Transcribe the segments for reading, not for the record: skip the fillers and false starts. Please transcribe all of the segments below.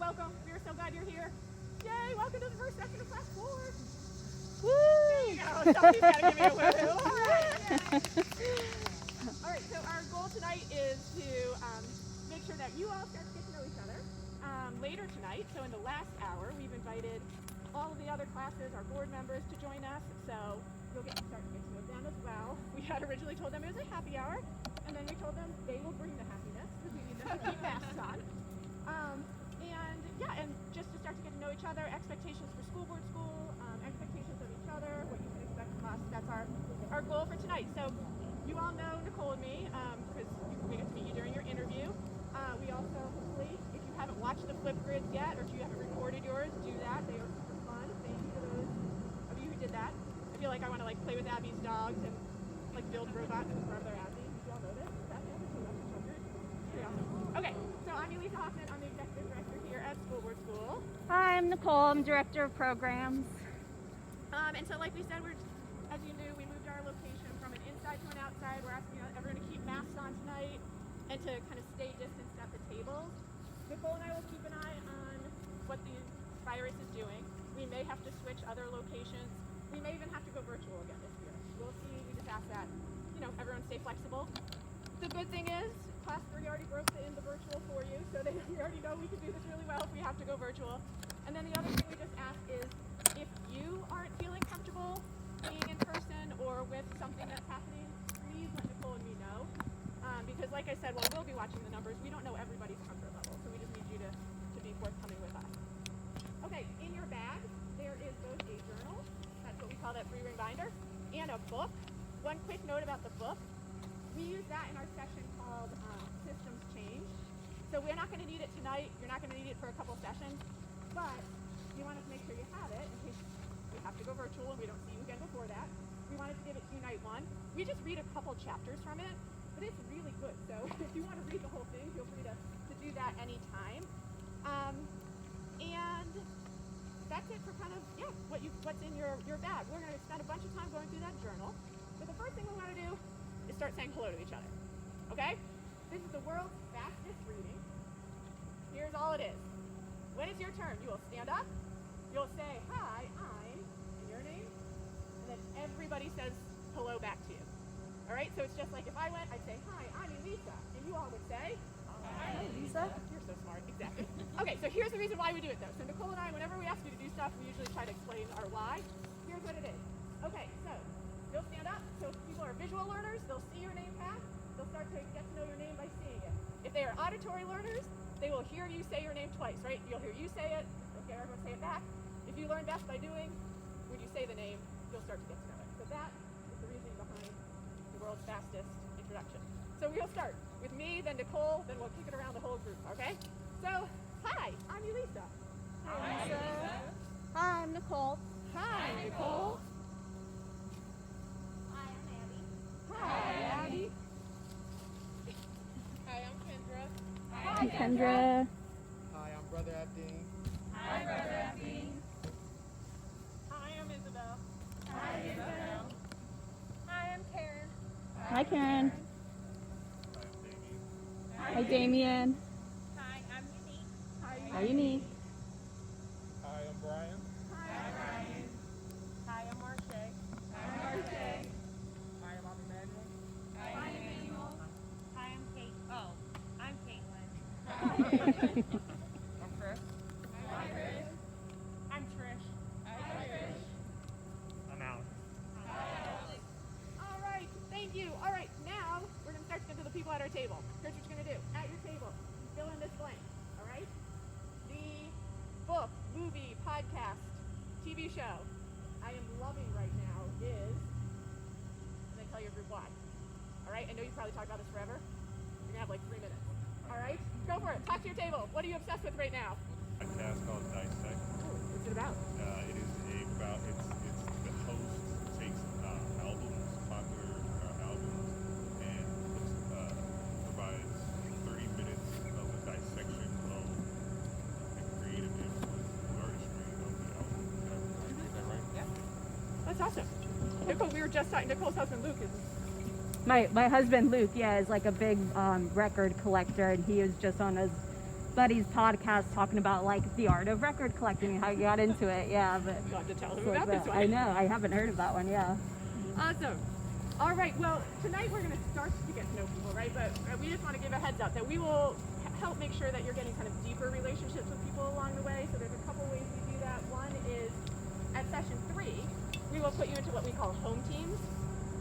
welcome. We are so glad you're here. Yay, welcome to the first session of class 4. Woo! There you go. Somebody's got to give me a woohoo. All right. All right, so our goal tonight is to make sure that you all start to get to know each other. Later tonight, so in the last hour, we've invited all of the other classes, our board members, to join us. So you'll get to start to get to know them as well. We had originally told them it was a happy hour, and then we told them they will bring the happiness because we need them to keep masks on. And just to start to get to know each other, expectations for school board school, expectations of each other, what you can expect from us. That's our goal for tonight. So you all know Nicole and me because we get to meet you during your interview. We also, hopefully, if you haven't watched the flip grids yet, or if you haven't recorded yours, do that. They are super fun. Thank you to those of you who did that. I feel like I want to play with Abby's dogs and build robots and forever they're Abby. Did you all know this? Is that Abby? So that's pretty awesome. Okay, so I'm Elisa Hoffman. I'm the executive director here at School Board School. Hi, I'm Nicole. I'm director of programs. And so like we said, as you knew, we moved our location from an inside to an outside. We're asking everyone to keep masks on tonight and to kind of stay distanced at the tables. Nicole and I will keep an eye on what the virus is doing. We may have to switch other locations. We may even have to go virtual again this year. We'll see. We just ask that, everyone stay flexible. The good thing is, class 3 already broke the virtual for you, so we already know we can do this really well if we have to go virtual. And then the other thing we just ask is, if you aren't feeling comfortable being in person or with something that's happening, please let Nicole and me know. Because like I said, while we'll be watching the numbers, we don't know everybody's comfort level, so we just need you to be forthcoming with us. Okay, in your bag, there is both a journal, that's what we call that 3-ring binder, and a book. One quick note about the book. We use that in our session called Systems Change. So we're not going to need it tonight. You're not going to need it for a couple sessions. But we wanted to make sure you have it in case we have to go virtual and we don't see you again before that. We wanted to give it to you night 1. We just read a couple chapters from it, but it's really good. So if you want to read the whole thing, feel free to do that anytime. And that's it for kind of, what's in your bag. We're going to spend a bunch of time going through that journal. But the first thing we want to do is start saying hello to each other. Okay? This is the world's fastest reading. Here's all it is. When it's your turn, you will stand up. You'll say, hi, I'm, and your name. And then everybody says hello back to you. All right? So it's just like if I went, I'd say, hi, I'm Elisa. And you all would say, hi, Elisa. You're so smart. Exactly. Okay, so here's the reason why we do it, though. So Nicole and I, whenever we ask you to do stuff, we usually try to explain our why. Here's what it is. Okay, so you'll stand up. So if people are visual learners, they'll see your name tag. They'll start to get to know your name by seeing it. If they are auditory learners, they will hear you say your name twice, right? You'll hear you say it. You'll hear everyone say it back. If you learn best by doing, when you say the name, you'll start to get to know it. So that is the reasoning behind the world's fastest introduction. So we'll start with me, then Nicole, then we'll kick it around the whole group, okay? So, hi, I'm Elisa. Hi, Elisa. Hi, I'm Nicole. Hi, Nicole. Hi, I'm Abby. Hi, Abby. Hi, I'm Kendra. Hi, Kendra. Hi, I'm Brother Abdeen. Hi, Brother Abdeen. Hi, I'm Isabel. Hi, Isabel. Hi, I'm Karen. Hi, Karen. Hi, Damien. Hi, I'm Unique. Hi, Unique. Hi, I'm Brian. Hi, Brian. Hi, I'm Marche. Hi, Marche. Hi, I'm Emmanuel. Hi, Emmanuel. Hi, I'm Kate. Oh, I'm Caitlin. I'm Chris. Hi, Chris. I'm Trish. Hi, Trish. I'm Alex. Hi, Alex. All right, thank you. All right, now we're going to start to get to the people at our table. Here's what you're going to do. At your table, fill in this blank, all right? The book, movie, podcast, TV show I am loving right now is, and then tell your group why. All right, I know you probably talked about this forever. You're going to have like 3 minutes. All right, go for it. Talk to your table. What are you obsessed with right now? A cast called Dissect. What's it about? It is it's the host takes albums, popular albums, and provides 30 minutes of a dissection of the creative influence, the artistry of the album. Did I get that right? Yeah. That's awesome. Nicole, we were just talking, Nicole's husband Luke is My husband Luke, is like a big record collector, and he was just on his Buddies podcast talking about like the art of record collecting and how you got into it. Yeah, but You'll have to tell it's them like about this that. one. I know. I haven't heard of that one. Yeah. Awesome. All right, well, tonight we're going to start to get to know people, right? But we just want to give a heads up that we will help make sure that you're getting kind of deeper relationships with people along the way. So there's a couple ways we do that. One is at session 3, we will put you into what we call home teams.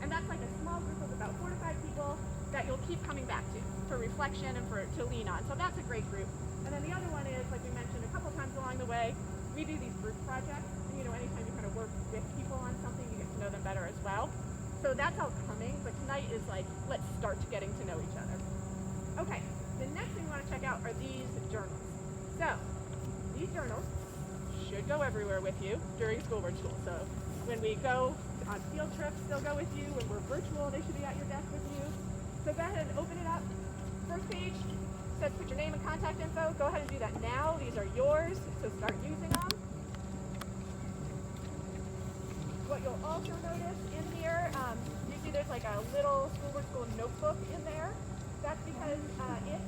And that's like a small group of about 4 to 5 people that you'll keep coming back to for reflection and to lean on. So that's a great group. And then the other one is, like we mentioned a couple times along the way, we do these group projects. And, anytime you kind of work with people on something, you get to know them better as well. So that's all coming, but tonight is like, let's start getting to know each other. Okay, the next thing we want to check out are these journals. So, these journals should go everywhere with you during school board school. So, when we go on field trips, they'll go with you. When we're virtual, they should be at your desk with you. So go ahead and open it up. First page says put your name and contact info. Go ahead and do that now. These are yours, so start using them. What you'll also notice in here, you see there's like a little school board school notebook in there. That's because if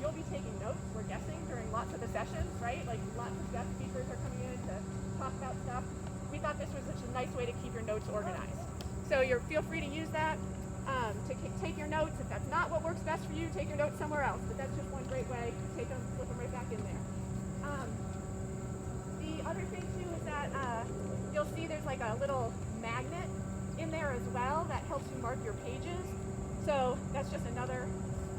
you'll be taking notes, we're guessing, during lots of the sessions, right? Like lots of guest speakers are coming in to talk about stuff. We thought this was such a nice way to keep your notes organized. So feel free to use that to take your notes. If that's not what works best for you, take your notes somewhere else. But that's just one great way. Take them, flip them right back in there. The other thing too is that you'll see there's like a little magnet in there as well that helps you mark your pages. So that's just another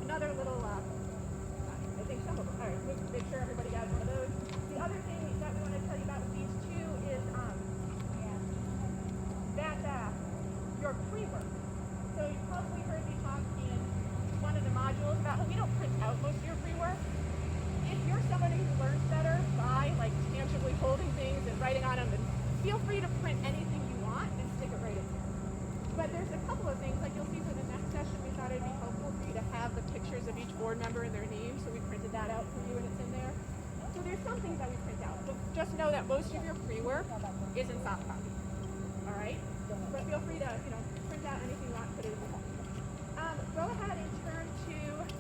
little, I think some of them. All right, we'll make sure everybody has one of those. The other thing that we want to tell you about with these two is that your pre-work. So you probably heard me talk in one of the modules about how we don't print out most of your pre-work. If you're somebody who learns better by like tangibly holding things and writing on them, then feel free to print anything you want and stick it right in here. But there's a couple of things, like you'll see for the next session, we thought it'd be helpful for you to have the pictures of each board member and their names, so we printed that out for you and it's in there. So there's some things that we print out, but just know that most of your pre-work is in soft copy. All right? But feel free to, print out anything you want, put it in there. Go ahead and turn to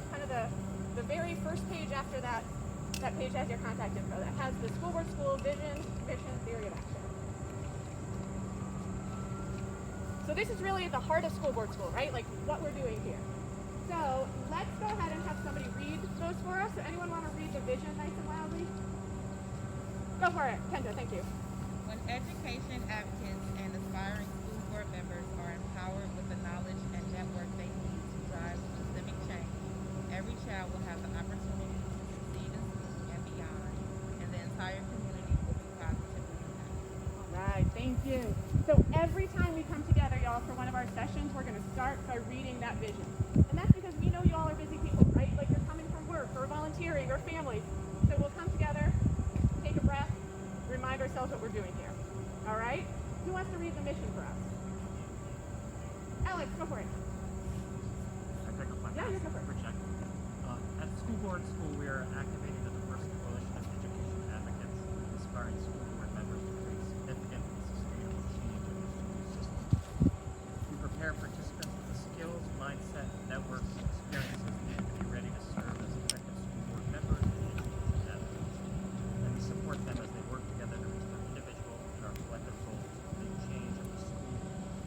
kind of the very first page after that. That page has your contact info. That has the school board school vision, mission, theory of action. So this is really the heart of school board school, right? Like what we're doing here. So let's go ahead and have somebody read those for us. So anyone want to read the vision nice and loudly? Go for it, Kendra, thank you. When education advocates and aspiring school board members are empowered with the knowledge and network they need to drive systemic change, every child will have the opportunity to succeed in school and beyond, and the entire community will be positively impacted. All right, thank you. So every time we come together, y'all, for one of our sessions, we're going to start by reading that vision. And that's because we know you all are busy people, right? Like you're coming from work or volunteering or family. So we'll come together, take a breath, remind ourselves what we're doing here. All right? Who wants to read the mission for us? Alex, go for it. I pick up my Yeah, you go for it. project. At School Board School, we are activating the diverse coalition of education advocates, aspiring school board members to create significant and sustainable change in the school system. We prepare participants with the skills, mindset, networks, and experiences needed to be ready to serve as effective school board members and education advocates. And we support them as they work together to reach their individual and our collective goals to make change at the school,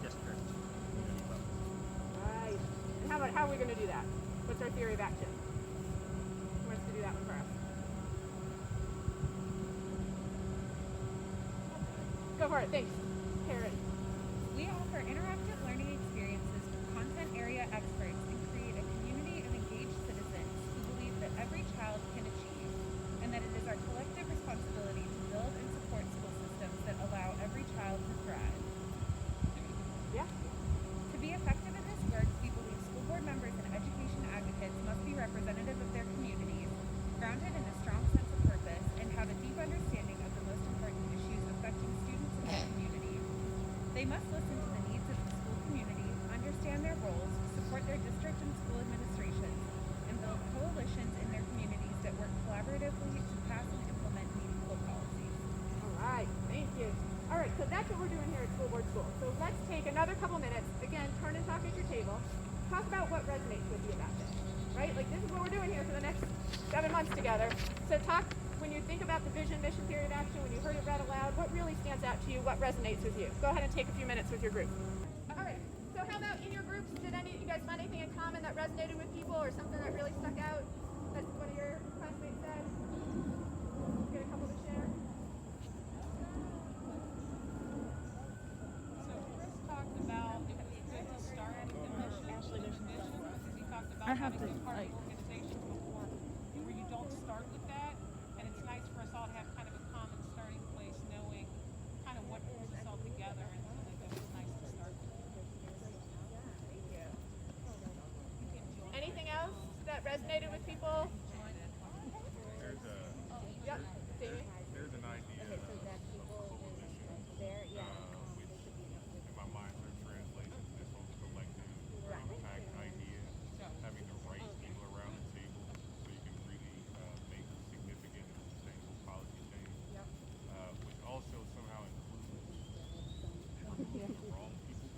district, and community level. Right. And how are we going to do that? What's our theory of action? Who wants to do that one for us? Go for it. Thanks. Karen. We offer interactive learning experiences with content area experts and create a community of engaged citizens who believe that every child can achieve, and that it is our collective responsibility to build and support school systems that allow every child to thrive. Yeah. To be effective in this work, we believe school board members and education advocates must be representative of their communities, grounded in a strong sense of purpose, and have a deep understanding of the most important issues affecting students in their community. They must listen to the needs of the school community, understand their roles, support their district and school administrations, and build coalitions in their communities that work collaboratively to pass and implement meaningful policies. All right. Thank you. All right. So that's what we're doing here at School Board School. So let's take another couple minutes. Again, turn and talk at your table. Talk about what resonates with you about this. right? Like this is what we're doing here for the next 7 months together. So talk, when you think about the vision, mission, period, action, when you heard it read aloud, what really stands out to you? What resonates with you? Go ahead and take a few minutes with your group. All right, so how about in your groups, did any of you guys find anything in common that resonated with people or something that really stuck out that one of your classmates said? Get a couple to share. So Chris talked about it was good to start with the mission because he talked about having been part of organizations before where you don't start with that, and it's nice for us all to have kind of a common starting place, knowing kind of what pulls us all together, and I think that was nice to start with. Anything else that resonated with people? There's a Yep. Jamie? there's an idea of coalition, which in my mind sort of translates into this whole collective impact idea, having the right people around the table so you can really make significant and sustainable policy change, which also somehow includes the wrong people.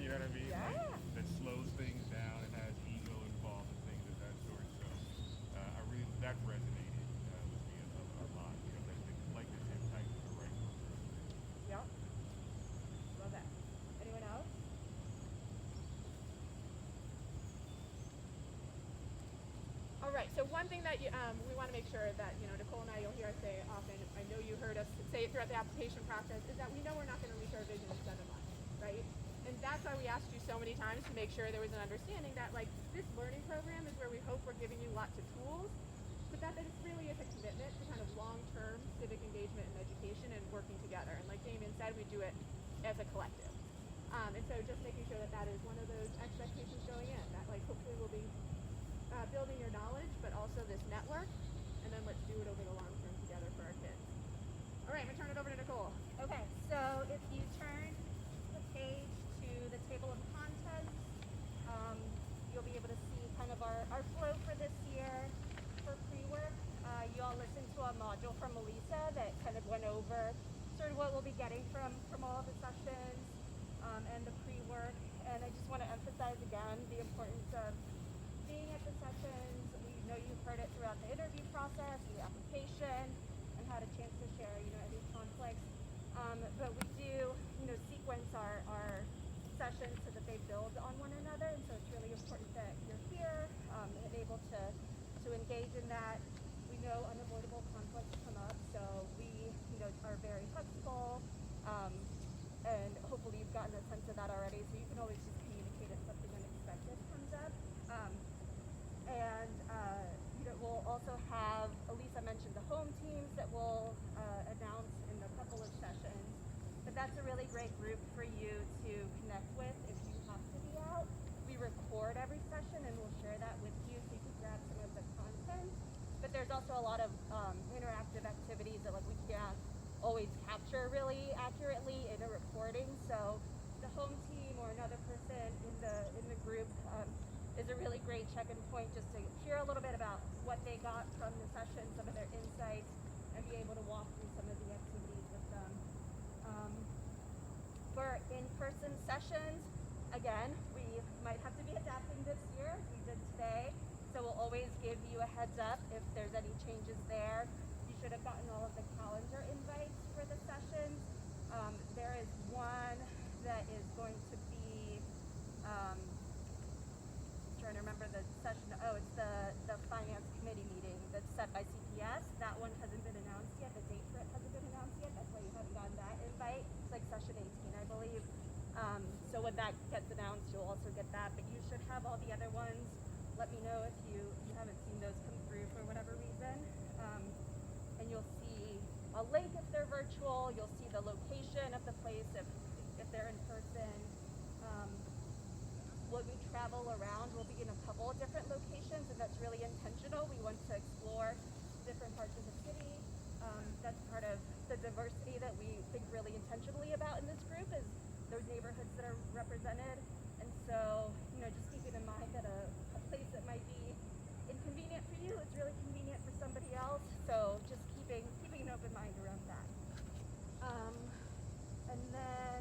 You know what I mean? Like, that slows things down and has ego involved and things of that sort. So I really, that resonated with me a lot. You know, that the collective impact is the right word. Yep. Love that. Anyone else? All right, so one thing that we want to make sure that, Nicole and I, you'll hear us say often, I know you heard us say it throughout the application process, is that we know we're not going to reach our vision in 7 months, right? And that's why we asked you so many times to make sure there was an understanding that, like, this learning program is where we hope we're giving you lots of tools, but that it really is a commitment to kind of long-term civic engagement and education and working together. And like Damien said, we do it as a collective. And so just making sure that that is one of those expectations going in, that like hopefully we'll be building your knowledge, but also this network, and then let's do it over the long term together for our kids. All right, I'm gonna turn it over to Nicole. Okay, so if you turn the page to the table of contents, you'll be able to see kind of our flow for this year. For pre-work, you all listened to a module from Melissa that kind of went over sort of what we'll be getting from all of the sessions and the pre-work. And I just want to emphasize again the importance of being at the sessions. We know you've heard it throughout the interview process, the application, and had a chance to share, any conflicts. But we do, sequence our sessions so that they build on one another, and so it's really important that you're here and able to engage in that. We know unavoidable conflicts come up, so we, are very flexible, and hopefully you've gotten a sense of that already, so you can always just communicate if something unexpected comes up. We'll also have, Elisa mentioned the home teams that we'll announce in a couple of sessions, but that's a really great group for you to connect with if you have to be out. We record every session and we'll share that with you so you can grab some of the content, but there's also a lot of interactive activities that we can't always capture really accurately in a recording, so the home team or another person in the group is a really great check-in point just to hear a little bit about what they got from the session, some of their insights, and be able to walk through some of the activities with them. For in-person sessions, again, we might have to be adapting this year as we did today, so we'll always give you a heads up if there's any changes there. You should have gotten all of the calendar invites for the sessions. There is one that is going to be trying to remember the session. Oh, it's the finance committee meeting that's set by CPS. That one hasn't been announced yet. The date for it hasn't been announced yet. That's why you haven't gotten that invite. It's like session 18, I believe. So when that gets announced, you'll also get that. But you should have all the other ones. Let me know if you haven't seen those come through for whatever reason. And you'll see a link if they're virtual. You'll see the location of the place if they're in person. When we travel around, we'll be in a couple of different locations, and that's really intentional. We want to explore different parts of the city. That's part of the diversity that we think really intentionally about in this group is those neighborhoods that are represented. And so, just keeping in mind that a place that might be inconvenient for you is really convenient for somebody else. So just keeping an open mind around that. And then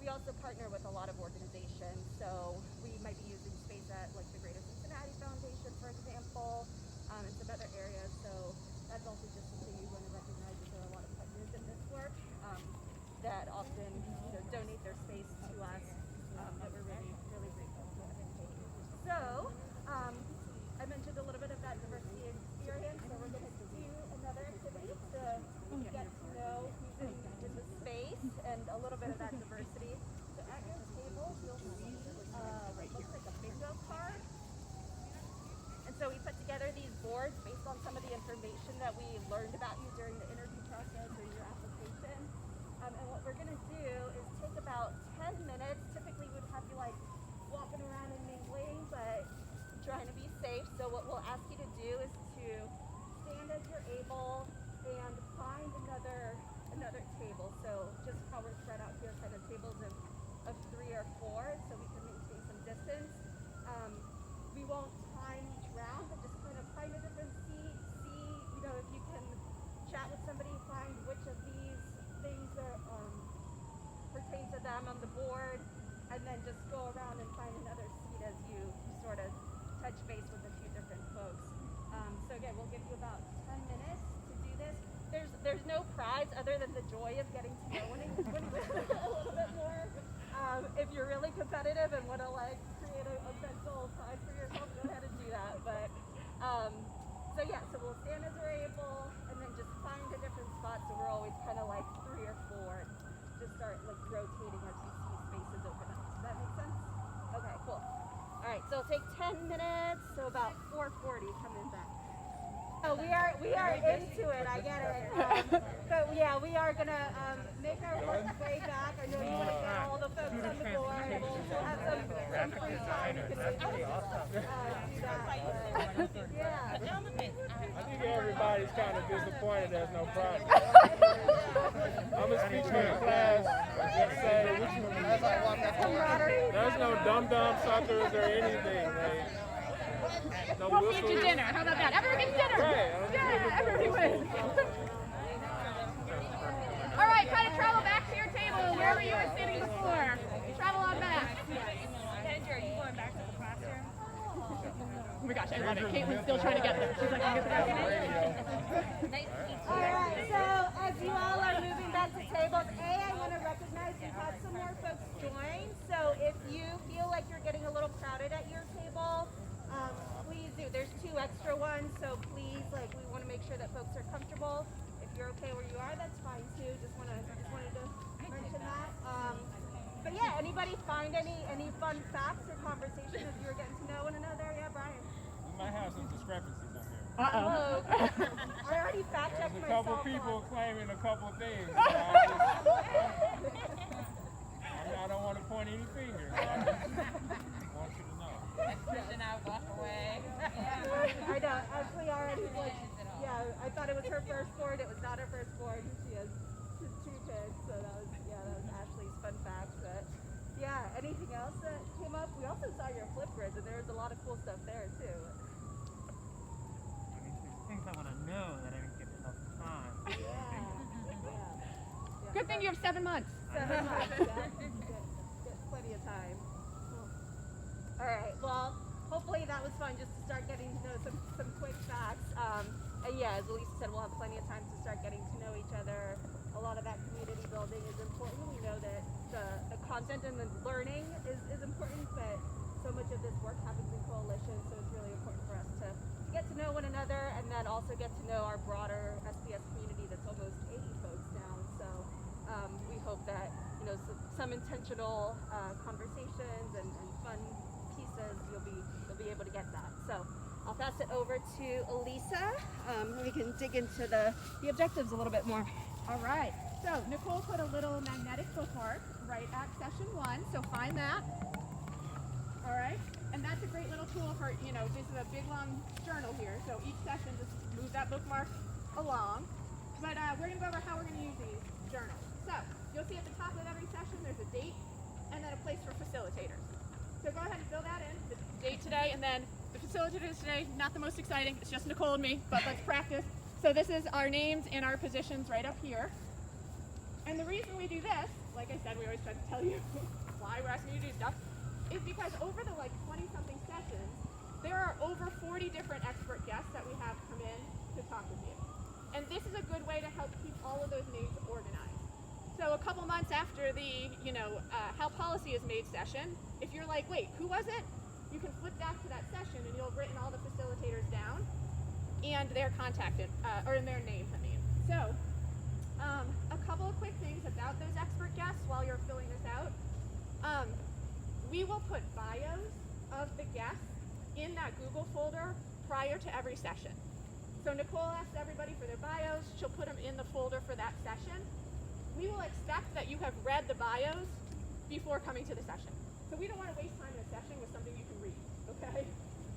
we also partner with a lot of organizations. So we might be using space at like the Greater for example, and some other areas. So that's also just something you want to recognize that there are a lot of partners in this work that often donate their space to us that we're really, really grateful for. So I mentioned a little bit of that diversity experience, so we're going to do another activity to get to know who's in the space and a little bit of that diversity. So at your table, you'll see what looks like a bingo card. And so we put together these boards based on some of the information that we learned about you during the interview process or your application. And what we're going to do is take about 10 minutes. Typically we'd have you like walking around and mingling, but trying to be safe. So what we'll ask you to do is to stand as you're able and find another table. So just how we're spread out here, kind of tables of 3 or 4, so we can maintain some distance. We won't time each round, but just kind of find a different seat, see, if you can chat with somebody, find which of these things are pertain to them on the board, and then just go around and find another seat as you sort of touch base with a few different folks. So again, we'll give you about 10 minutes to do this. There's no prize other than the joy of getting to know one another a little bit more. If you're really competitive and want to create a mental prize for yourself, go ahead and do that. But so we'll stand as we're able, and then just find a different spot. So we're always kind of 3 or 4. Just start rotating as we see spaces open up. Does that make sense? Okay, cool. All right, so it'll take 10 minutes. So about 4:40 coming back. So we are into it. I get it. But yeah, we are gonna make our way back. I know you want to get all the folks on the board. We'll have some free time. You can maybe do that. But, yeah. I think everybody's kind of disappointed there's no prize. I'm going to speak to the class and say, there's no dum-dum suckers or anything. No We'll feed you dinner. How about that? Everyone gets dinner. Right. Yeah, everybody wins. All right, kind of travel back to your table wherever you were sitting before. Travel on back. Kendra, are you going back to the classroom? Oh my gosh, I love it. Caitlin's still trying to get there. She's like, I'll get there. All right, so as you all are moving back to tables, I want to recognize we've had some more folks join. So if you feel like you're getting a little crowded at your table, please do. There's 2 extra ones, so please, we want to make sure that folks are comfortable. If you're okay where you are, that's fine too. Just wanted to mention that. But yeah, anybody find any fun facts or conversation as you were getting to know one another? Yeah, Brian. We might have some discrepancies on here. Uh-oh. I already fact-checked There's a myself. couple people claiming a couple things. I don't want to point any fingers. I just want you to know. Christian, I walk away. I know. Ashley already I thought it was her first board. It was not her first board. She has 2 kids, so that was Ashley's fun fact. But yeah, anything else that came up? We also saw your Flipgrids, and there was a lot of cool stuff there too. Things I want to know that I didn't get enough time. Yeah. Good thing you have 7 months. 7 months. Get plenty of time. All right. Well, hopefully that was fun just to start getting to know some quick facts. And yeah, as Elisa said, we'll have plenty of time to start getting to know each other. A lot of that community building is important. We know that the content and the learning is important, but so much of this work happens in coalition, so it's really important for us to get to know one another and then also get to know our broader SPS community that's almost 80 folks now. So we hope that some intentional conversations and fun pieces you'll be able to get that. So I'll pass it over to Elisa. We can dig into the objectives a little bit more. All right. So Nicole put a little magnetic bookmark right at session 1. So find that. All right. And that's a great little tool for, this is a big long journal here. So each session, just move that bookmark along. But we're going to go over how we're going to use these journals. So you'll see at the top of every session, there's a date and then a place for facilitators. So go ahead and fill that in, the date today, and then the facilitators today, not the most exciting. It's just Nicole and me, but let's practice. So this is our names and our positions right up here. And the reason we do this, like I said, we always try to tell you why we're asking you to do stuff, is because over the 20-something sessions, there are over 40 different expert guests that we have come in to talk with you. And this is a good way to help keep all of those names organized. So a couple months after the, how policy is made session, if you're like, wait, who was it? You can flip back to that session and you'll have written all the facilitators down and their contacted, or in their names, I mean. So, a couple of quick things about those expert guests while you're filling this out. We will put bios of the guests in that Google folder prior to every session. So Nicole asks everybody for their bios. She'll put them in the folder for that session. We will expect that you have read the bios before coming to the session. So we don't want to waste time in a session with something you can read, okay?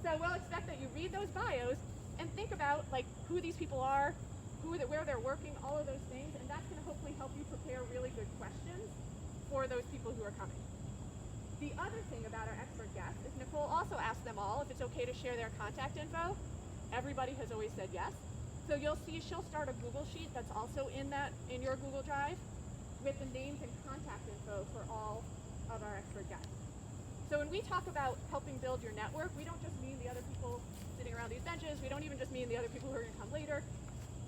So we'll expect that you read those bios and think about like who these people are, where they're working, all of those things, and that's going to hopefully help you prepare really good questions for those people who are coming. The other thing about our expert guests is Nicole also asked them all if it's okay to share their contact info. Everybody has always said yes. So you'll see she'll start a Google sheet that's also in your Google Drive with the names and contact info for all of our expert guests. So when we talk about helping build your network, we don't just mean the other people sitting around these benches. We don't even just mean the other people who are going to come later.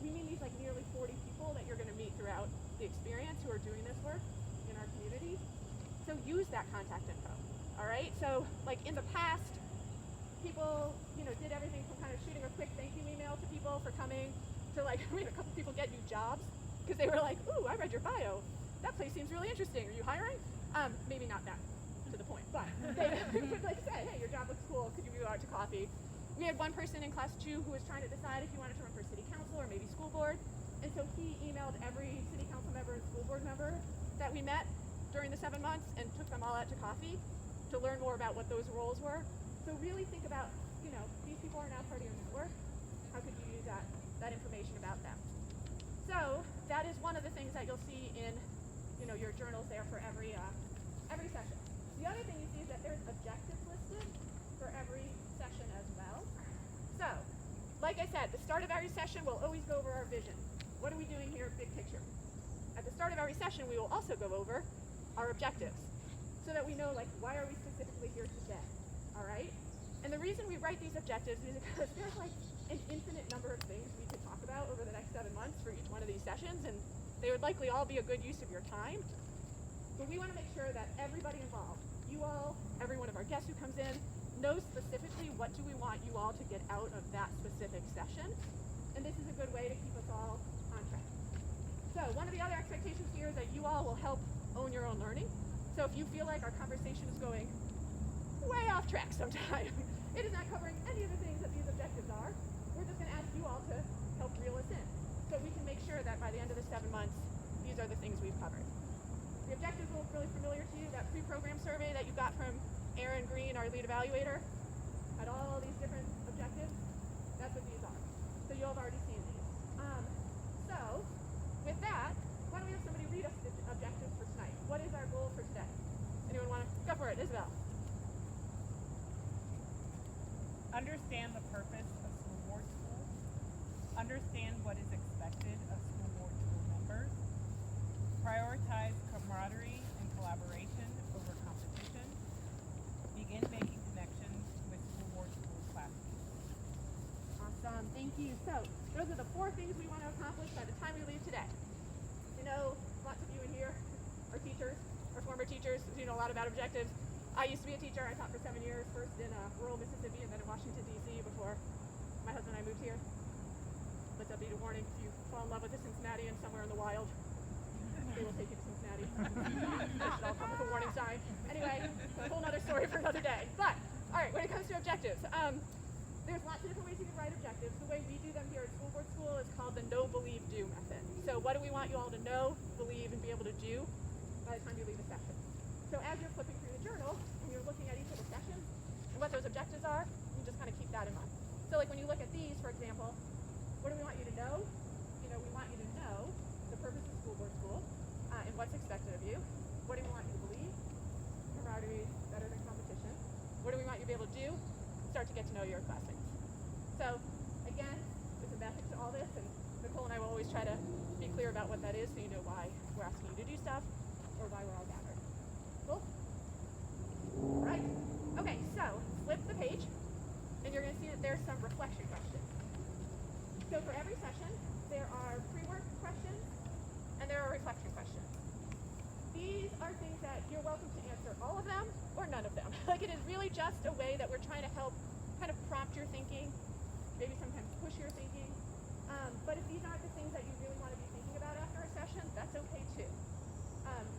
We mean these like nearly 40 people that you're going to meet throughout the experience who are doing this work in our community. So use that contact info, all right? So like in the past, people, did everything from kind of shooting a quick thank you email to people for coming to like, we had a couple people get new jobs because they were like, ooh, I read your bio. That place seems really interesting. Are you hiring? Maybe not that to the point, but they would like say, hey, your job looks cool. Could you go out to coffee? We had one person in class 2 who was trying to decide if he wanted to run for city council or maybe school board. And so he emailed every city council member and school board member that we met during the 7 months and took them all out to coffee to learn more about what those roles were. So really think about, these people are now part of your network. How could you use that information about them? So that is one of the things that you'll see in, your journals there for every session. The other thing you see is that there's objectives listed for every session as well. So, like I said, the start of every session we'll always go over our vision. What are we doing here, big picture? At the start of every session, we will also go over our objectives so that we know, like, why are we specifically here today, all right? And the reason we write these objectives is because there's, like, an infinite number of things we could talk about over the next 7 months for each one of these sessions, and they would likely all be a good use of your time. But we want to make sure that everybody involved, you all, every one of our guests who comes in, knows specifically what do we want you all to get out of that specific session. And this is a good way to keep us all on track. So one of the other expectations here is that you all will help own your own learning. So if you feel like our conversation is going way off track sometime, it is not covering any of the things that these objectives are, we're just going to ask you all to help reel us in so we can make sure that by the end of the 7 months, these are the things we've covered. The objectives will look really familiar to you. That pre-program survey that you got from Aaron Green, our lead evaluator, had all these different objectives. That's what these are. So you'll have already seen these. So with that, why don't we have somebody read us the objectives for tonight? What is our goal for today? Anyone want to go for it? Isabel. Understand the purpose of school board school. Understand what is expected of school board school members. Prioritize camaraderie and collaboration over competition. Begin making connections with school board school classmates. Awesome, thank you. So those are the 4 things we want to accomplish by the time we leave today. Lots of you in here are teachers, or former teachers, so you know a lot about objectives. I used to be a teacher. I taught for 7 years, first in rural Mississippi and then in Washington, D.C. before my husband and I moved here. Let that be a warning. If you fall in love with a Cincinnatian somewhere in the wild, they will take you to Cincinnati. They should all come with a warning sign. Anyway, it's a whole other story for another day. But, all right, when it comes to objectives, there's lots of different ways you can write objectives. The way we do them here at School Board School is called the know, believe, do method. So what do we want you all to know, believe, and be able to do by the time you leave the session? So as you're flipping through the journal and you're looking at each of the sessions and what those objectives are, you just kind of keep that in mind. So like when you look at these, for example, what do we want you to know? We want you to know the purpose of School Board School and what's expected of you. What do we want you to believe? Camaraderie is better than competition. What do we want you to be able to do? Start to get to know your classmates. So again, there's a method to all this, and Nicole and I will always try to be clear about what that is so you know why we're asking you to do stuff or why we're all gathered. Cool? All right. Okay, so flip the page. and you're going to see that there's some reflection questions. So for every session, there are pre-work questions and there are reflection questions. These are things that you're welcome to answer all of them or none of them. Like, it is really just a way that we're trying to help kind of prompt your thinking, maybe sometimes push your thinking. But if these aren't the things that you really want to be thinking about after a session, that's okay too.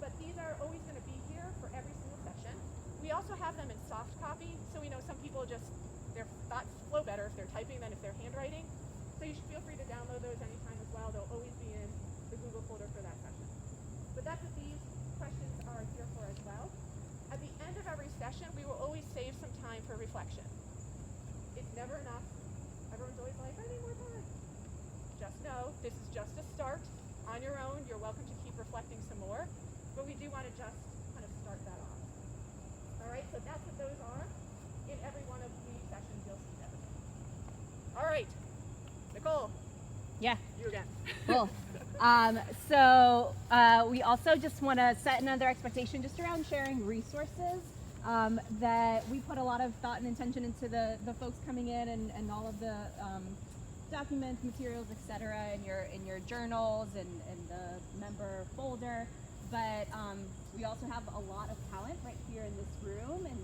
But these are always going to be here for every single session. We also have them in soft copy, so we know some people just, their thoughts flow better if they're typing than if they're handwriting. So you should feel free to download those anytime as well. They'll always be in the Google folder for that session. But that's what these questions are here for as well. At the end of every session, we will always save some time for reflection. It's never enough. Everyone's always like, I need more time. Just know, this is just a start. On your own, you're welcome to keep reflecting some more, but we do want to just kind of start that off. All right, so that's what those are. In every one of the sessions, you'll see those. All right, Nicole. Yeah. You again. Cool. We also just want to set another expectation just around sharing resources. That we put a lot of thought and intention into the folks coming in and all of the documents, materials, etc. in your journals and the member folder. But we also have a lot of talent right here in this room and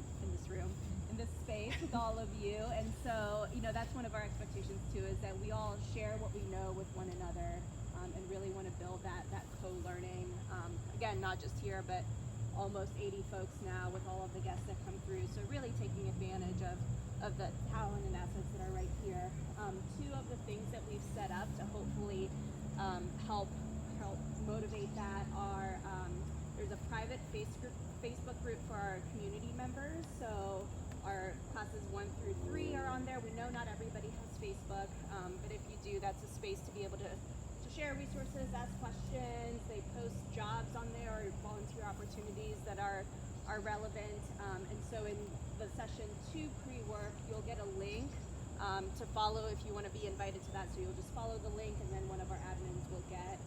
in this space with all of you. And so, that's one of our expectations too, is that we all share what we know with one another and really want to build that co-learning. Again, not just here, but almost 80 folks now with all of the guests that come through. So really taking advantage of the talent and assets that are right here. Two of the things that we've set up to hopefully help motivate that are there's a private Facebook group for our community members. So our classes 1 through 3 are on there. We know not everybody has Facebook, but if you do, that's a space to be able to share resources, ask questions. They post jobs on there or volunteer opportunities that are relevant. And so in the session 2 pre-work, you'll get a link to follow if you want to be invited to that. So you'll just follow the link, and then one of our admins will get,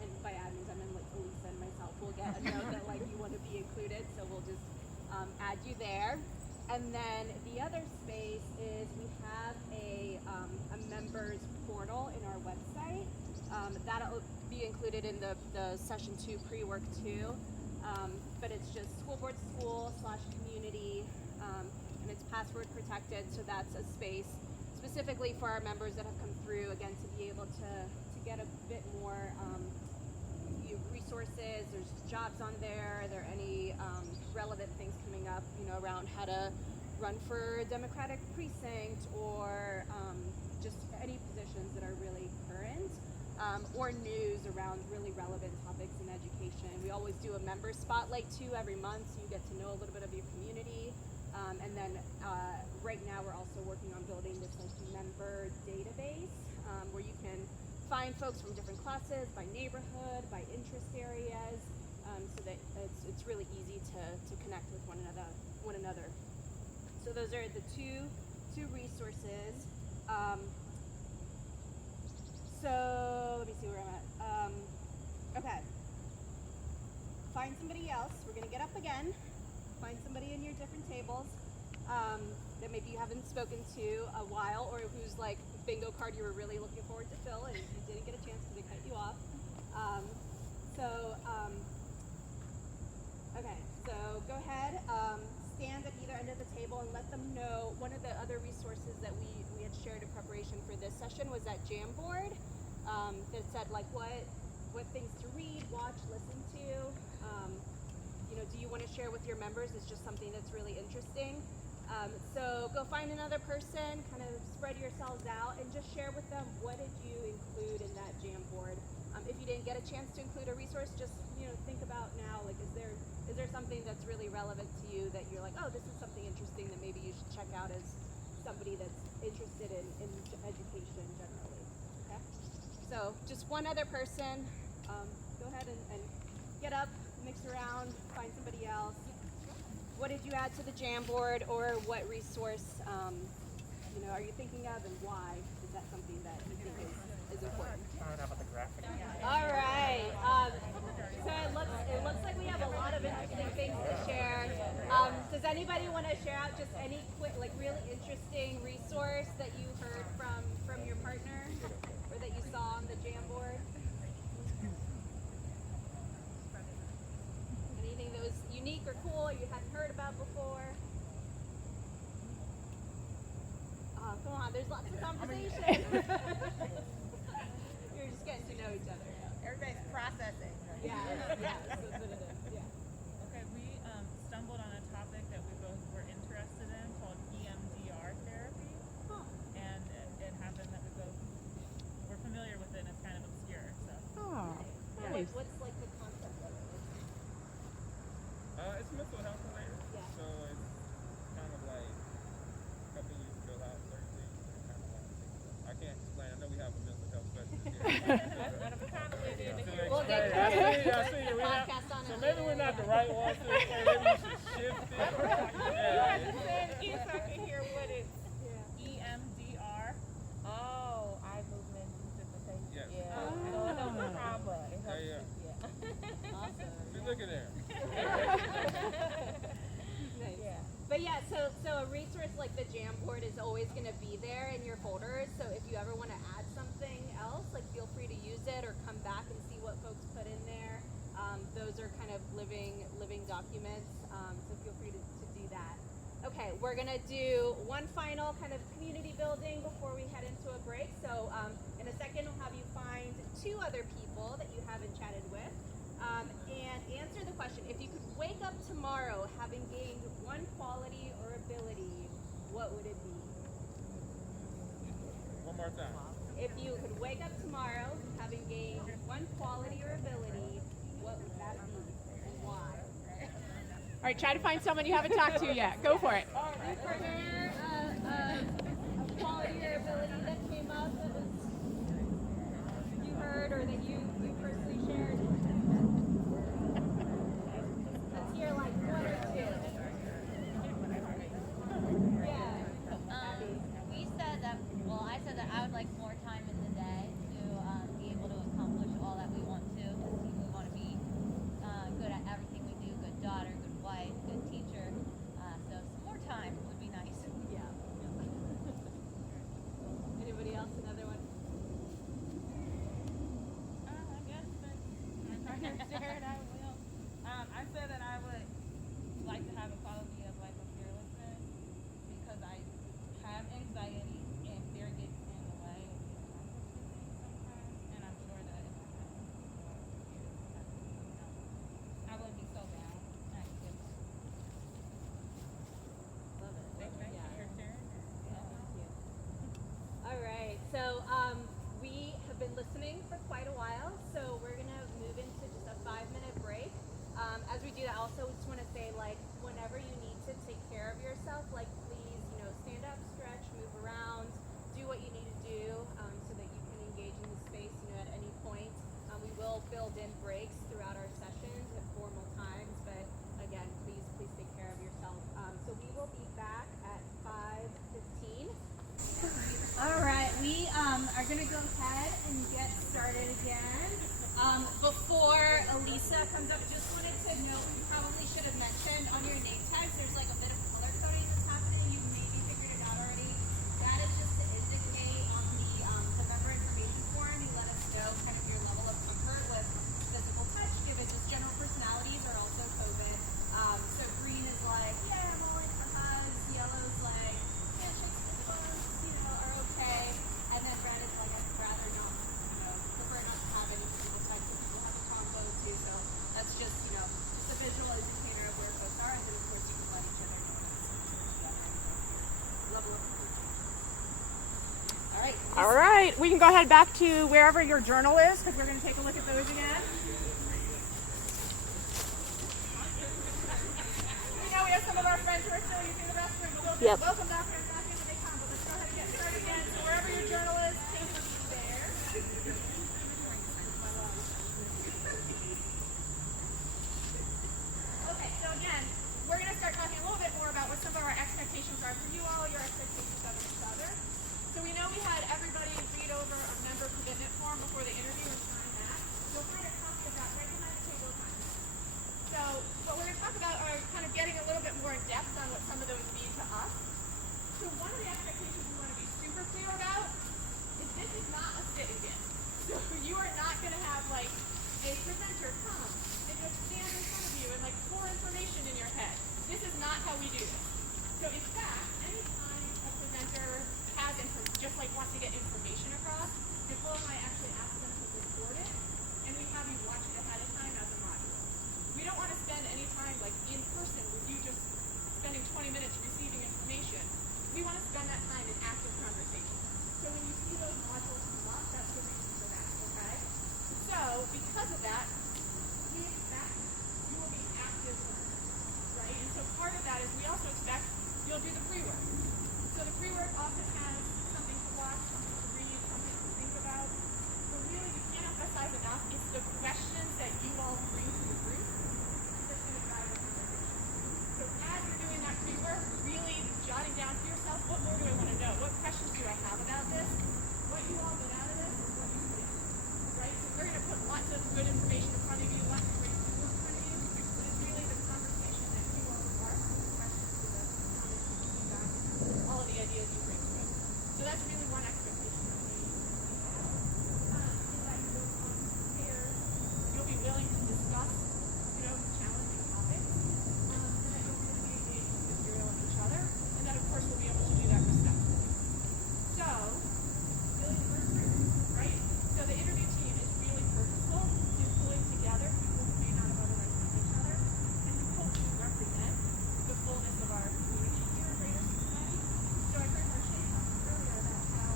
and by admins I mean like Elisa and myself, will get a note that like you want to be included. So we'll just add you there. And then the other space is we have a members portal in our website. That'll be included in the session 2 pre-work too. But it's just schoolboardschool/community, and it's password protected. So that's a space specifically for our members that have come through, again, to be able to get a bit more resources. There's jobs on there. Are there any relevant things coming up, around how to run for a Democratic precinct, or just any positions that are really current, or news around really relevant topics in education. We always do a member spotlight too every month, so you get to know a little bit of your community. And then right now we're also working on building this member database where you can find folks from different classes, by neighborhood, by interest areas, so that it's really easy to connect with one another. So those are the two resources. So let me see where I'm at. Okay. Find somebody else. We're gonna get up again. Find somebody in your different tables that maybe you haven't spoken to a while, or whose like bingo card you were really looking forward to fill and you didn't get a chance because they cut you off. Okay, so go ahead, stand at either end of the table and let them know. One of the other resources that we had shared in preparation for this session was that Jamboard that said like what things to read, watch, listen to. Do you want to share with your members? It's just something that's really interesting. So go find another person, kind of spread yourselves out, and just share with them what did you include in that Jamboard. If you didn't get a chance to include a resource, just think about now, like is there something that's really relevant to you that you're like, oh, this is something interesting that maybe you should check out as somebody that's interested in education generally. Okay? So just one other person. Go ahead and get up, mix around, find somebody else. What did you add to the Jamboard, or what resource are you thinking of, and why is that something that you think is important? How about the graphic? All right. So it looks like we have a lot of interesting things to share. Does anybody want to share out just any quick, like really interesting resource resource that you heard from your partner or that you saw on the Jamboard? Anything that was unique or cool you hadn't heard about before? Oh, come on, there's lots of conversation. You're just getting to know each other. Everybody's processing. Yeah, yeah, that's what it is. Yeah. Okay, we stumbled on a topic that we both were interested in called EMDR therapy. Huh. And it happened that we both were familiar with it and it's kind of obscure. So Oh, Yeah, nice. what's like the concept of it? It's mental health related. Yeah. So it's kind of like helping you fill out certain things. And kind of like, I can't explain. I know we have a mental health specialist here. We'll get I see you. We have, podcast on so it maybe later, we're not yeah. the right ones to explain. Maybe we should shift it. Yeah. again so I can hear what it's EMDR. Oh, eye movement desensitization. Yes. Yeah. Oh. So it helps with trauma. It helps Yeah, with, yeah. Awesome. See, look at there. Nice. Yeah. But yeah, so a resource like the Jamboard is always going to be there in your folders. So if you ever want to add something else, like feel free to use it or come back and see what folks put in there. Those are kind of living documents. So feel free to do that. Okay, we're going to do one final kind of community building before we head into a break. So in a second, we'll have you find 2 other people that you haven't chatted with. And answer the question, if you could wake up tomorrow having gained one quality or ability, what would it be? One more time. If you could wake up tomorrow having gained one quality or ability, what would that be and why? All right, try to find someone you haven't talked to yet. Go for it. Partner, a quality or ability that came up that was you heard or that you personally shared? Let's hear like 1 or 2. Yeah. We said that, well, I said that I would like more time in the day to be able to accomplish all that we want to. We want to be good at everything we do, good daughter, good wife, good teacher. So some more time would be nice. Yeah. Anybody else? Another one? I guess that my partner shared, I will. I said that I would like to have a quality of like a fearlessness because I have anxiety and fear gets in the way of being accomplishing things sometimes. And I'm sure that if I had more fear, I wouldn't be so down. I could give up. Love it. Thank you Yeah. for sharing. Thank you. All right, so we have been listening for quite a while, so we're gonna move into just a 5-minute break. As we do that, also, we just want to say, like, whenever you need to take care of yourself, like, please, stand up, stretch, move around, do what you need to do so that you can engage in the space, at any point. We will build in breaks throughout our sessions at formal times, but again, please take care of yourself. So we will be back at 5:15. All right, we are going to go ahead and get started again. Before Elisa comes up, just wanted to note, we probably should have mentioned on your name tags, there's like a bit of color coding that's happening. You maybe figured it out already. That is just to indicate on the member information form, you let us know kind of your level of comfort with physical touch, given just general personalities or also COVID. So green is like, yeah, I'm all in for hugs. Yellow's like, handshakes and hugs, are okay. And then red is like, I'd rather not, prefer not to have any physical touch. So people have a combo too. So that's just, just a visual indicator of where folks are. And then of course you can let each other know level of comfort. All right. All right, we can go ahead back to wherever your journal is because we're going to take a look at those again. We know we have some of our friends who are still using the restroom, but we'll welcome back in when they come. But let's go ahead and get started again. So wherever your journal is, take a look there. Okay, so again, we're going to start talking a little bit more about what some of our expectations are for you all, your expectations of each other. So we know we had everybody read over a member commitment form before the interview and sign that. Feel free to copy of that right behind the table of contents. So what we're going to talk about are kind of getting a little bit more in depth on what some of those mean to us. So one of the expectations we want to like a presenter come and just stand in front of you and like pour information in your head. This is not how we do this. So in fact, anytime a presenter has just like wants to get information across, Nicole and I actually ask them to record it, and we have you watch it ahead of time as a module. We don't want to spend any time like in person with you just spending 20 minutes receiving information. We want to spend that time in active conversation. So when you see those modules come up, that's the reason for that, okay? So because of that, we expect you will be active learners, right? And so part of that is we also expect you'll do the pre-work. So the pre-work often has something to watch, something to read, something to think about. But really, we can't emphasize enough, it's the questions that you all bring to the group that's going to drive the conversation. So as you're doing that pre-work, really jotting down for yourself, what more do I want to know? What questions do I have about this? What you all get out of this is what you think, right? So we're going to put lots of good information in front of you, lots of great tools in front of you, but it's really the conversation that you all spark, the questions to the comments and feedback, all of the ideas you bring to it. So that's really one expectation that we have. Is that you'll come prepared, you'll be willing to discuss, challenging topics, and that you'll really be engaged with material and each other, and that of course we'll be able to do that respectfully. So, really the first group, right? So the interview team is really purposeful in pulling together people who may not have otherwise known each other, and who hopefully represent the fullness of our community here at Greater Cincinnati. So I heard Marcia talking earlier about how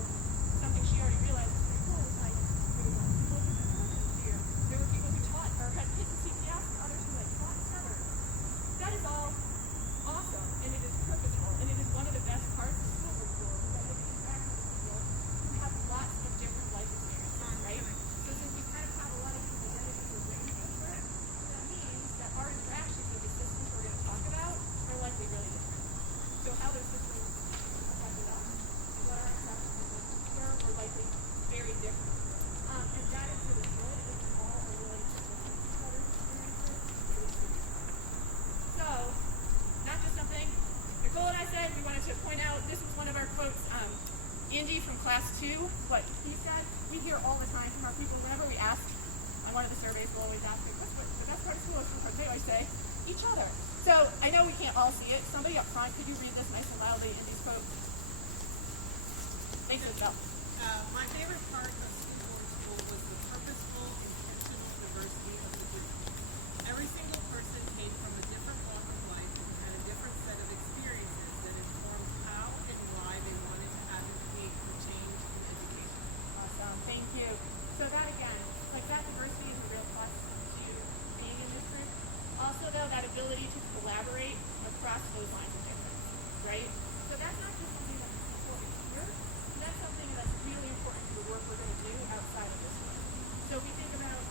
something she already realized was pretty cool was like, there were people who were nurses here. There were people who taught or had kids in CPS and others who like taught servers. That is all awesome, and it is purposeful, and it is one of the best parts of school board school is that it interacts with people who have lots of different life experiences, right? So since we kind of have a lot of these identities or ways different, that means that our interactions with the systems we're going to talk about are likely really different. So how those systems affected us and what our interactions were likely very different. And that is really good if we all are willing to listen to each other's experiences and really do that. So, not just something Nicole and I said, we wanted to point out, this was one of our quotes, Indy from class 2, what he said, we hear all the time from our people, whenever we ask, on one of the surveys we'll always ask, what's the best part of school? They always say, each other. So, I know we can't all see it, somebody up front, could you read this nice and loudly, Indy's quote? Thanks, Isabel. My favorite part of school board school was the purposeful, intentional diversity of the group. Every single person came from a different walk of life and had a different set of experiences that informed how and why they wanted to advocate for change in education. Awesome, thank you. So that again, like that diversity is a real plus to being in this group. Also though, that ability to collaborate across those lines of difference, right? So that's not just something that's important here, that's something that's really important to the work we're going to do outside of this work. So we think about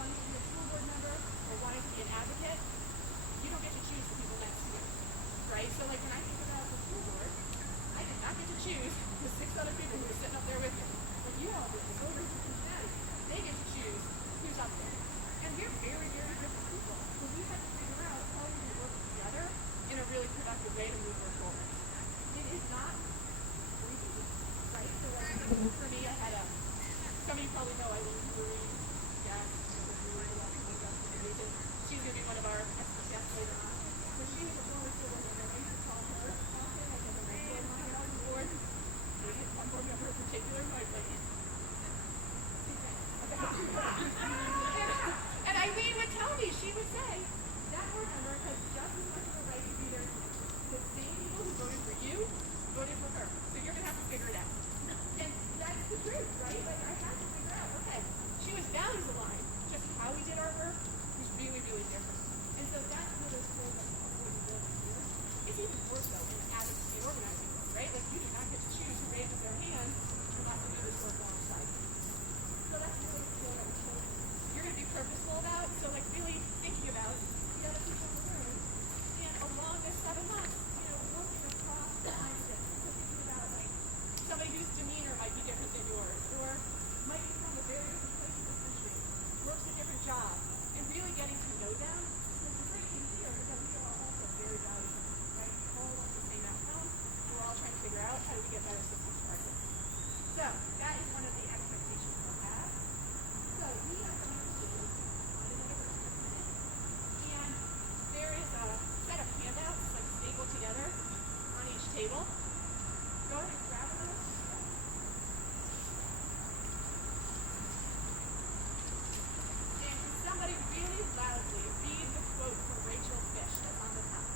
wanting to be a school board member or wanting to be an advocate, you don't get to choose the people next to you, right? So like when I think about the school board, I did not get to choose the 6 other people who are sitting up there with me. Like you all did, the voters in Cincinnati, they get to choose who's up there. And we're very, very different people. So we have to figure out how we can work together in a really productive way to move us forward. It is not easy, right? So like, for me, I had some of you probably know I love Marie. Yes, she's going to be one of our expert guests later on. So she was a former school board member. I used to call her often, like as a regular member on the board. There's one board member in particular who I'd like, and Eileen would tell me, she would say, that board member has just as much of a right to be there. The same people who voted for you voted for her. So you're going to have to figure it out. And that's the truth, right? Like I had to figure out, okay, she was values aligned, just how we did our work was really, really different. And so that's one of those skills that we're going to build here. It's even more so in the advocacy and organizing work, right? Like you do not get to choose who raises their hand and not to do this work alongside you. So that's really a skill that you're going to be purposeful about. So like really thinking about the other people in the room and along this 7 months, working across the lines of it. So thinking about like somebody whose demeanor might be different than yours or might loudly read the quote from Rachel Fish that's on the top.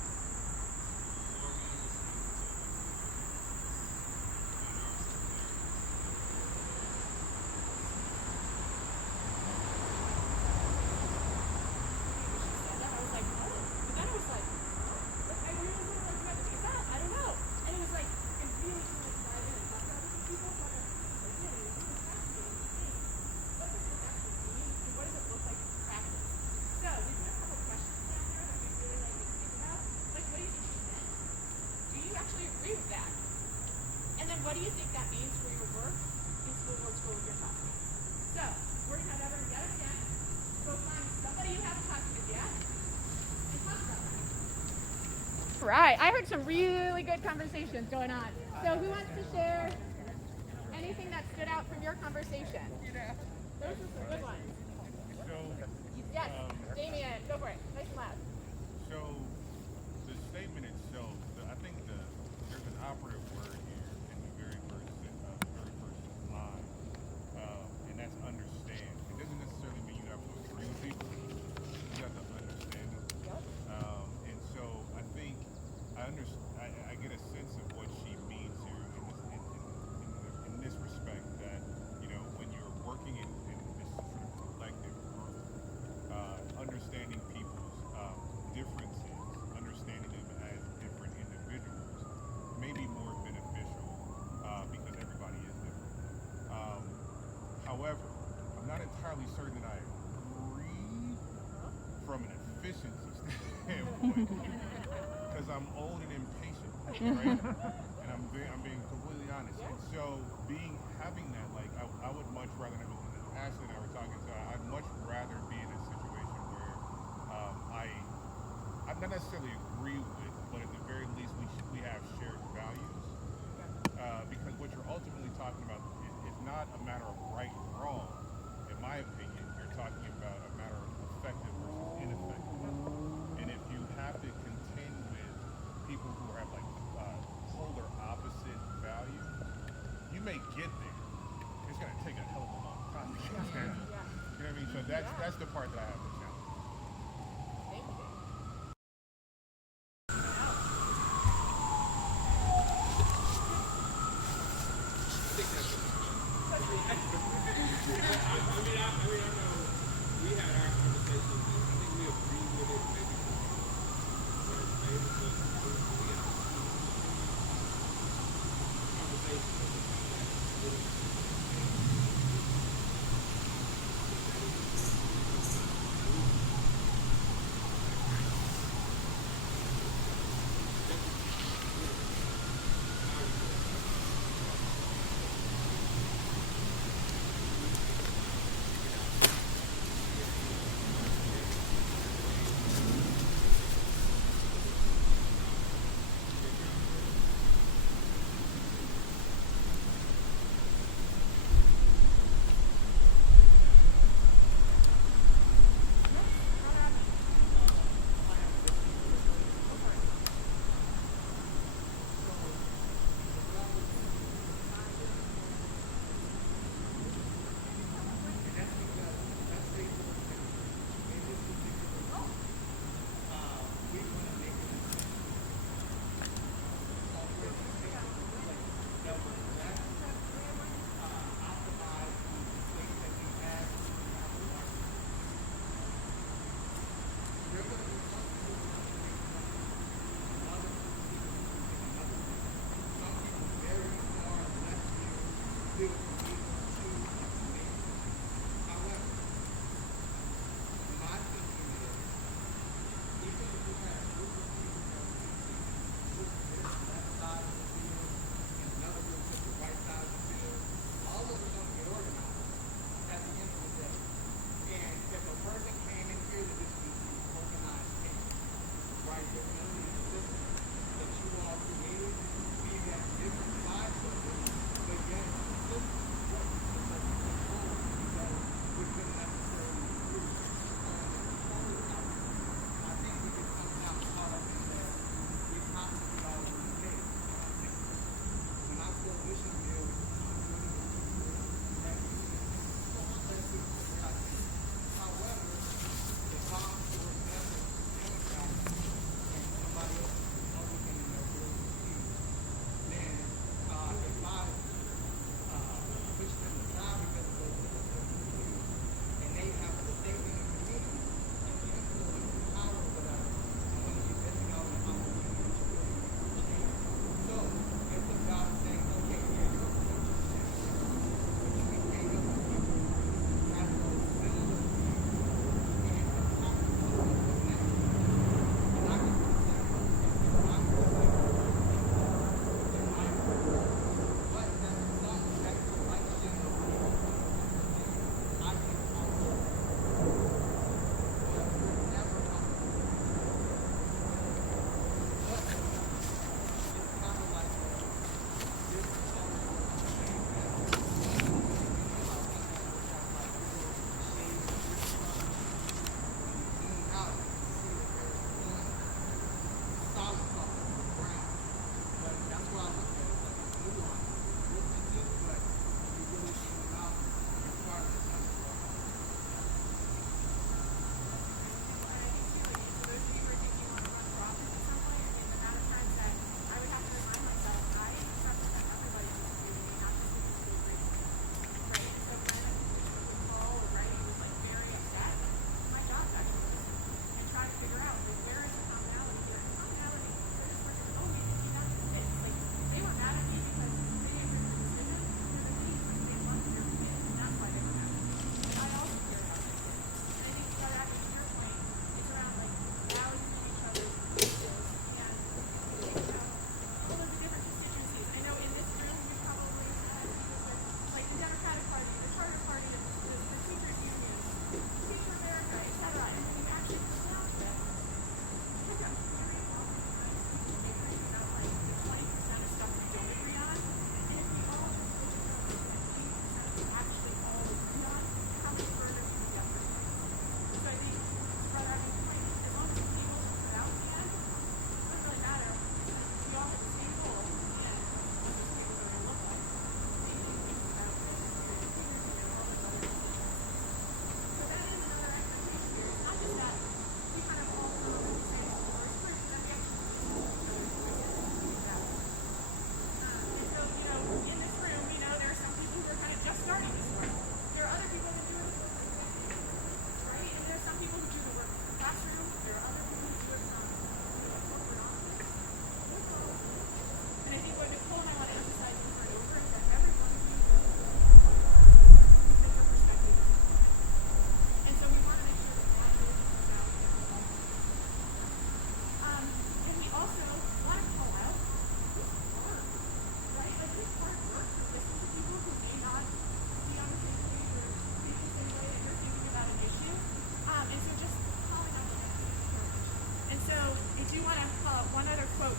What do you think that means for your work in school board school with your classmates? So, we're going to have everyone get up again, go find somebody you haven't talked with yet, and talk about that. Right, I heard some really good conversations going on. So who wants to share anything that stood out from your conversation? Those are some good ones. So, Yes, Damien, go for it. Nice and loud. so the statement itself, I think there's an operative word here in the very first line, and that's understand. It doesn't necessarily mean you have to agree with people. You have to understand them. And so I think I get a sense of what she means here in this respect, that when you're working in this sort of collective group, understanding people's differences, understanding them as different individuals, may be more beneficial because everybody is different. However, I'm not entirely certain that I agree from an efficiency standpoint, because I'm old and impatient, right? And I'm being completely honest. And so having that, like, I would much rather, and Ashley and I were talking, so I'd much rather be in a situation where I not necessarily agree with, but at the very least we have shared values, because what you're ultimately talking about is not a matter of right and wrong. In my opinion, you're talking about a matter of effective versus ineffective. And if you have to contend with people who have like polar opposite values, you may get there. It's going to take a hell of a long time to get there. You know what I mean? So that's the part that I have to challenge.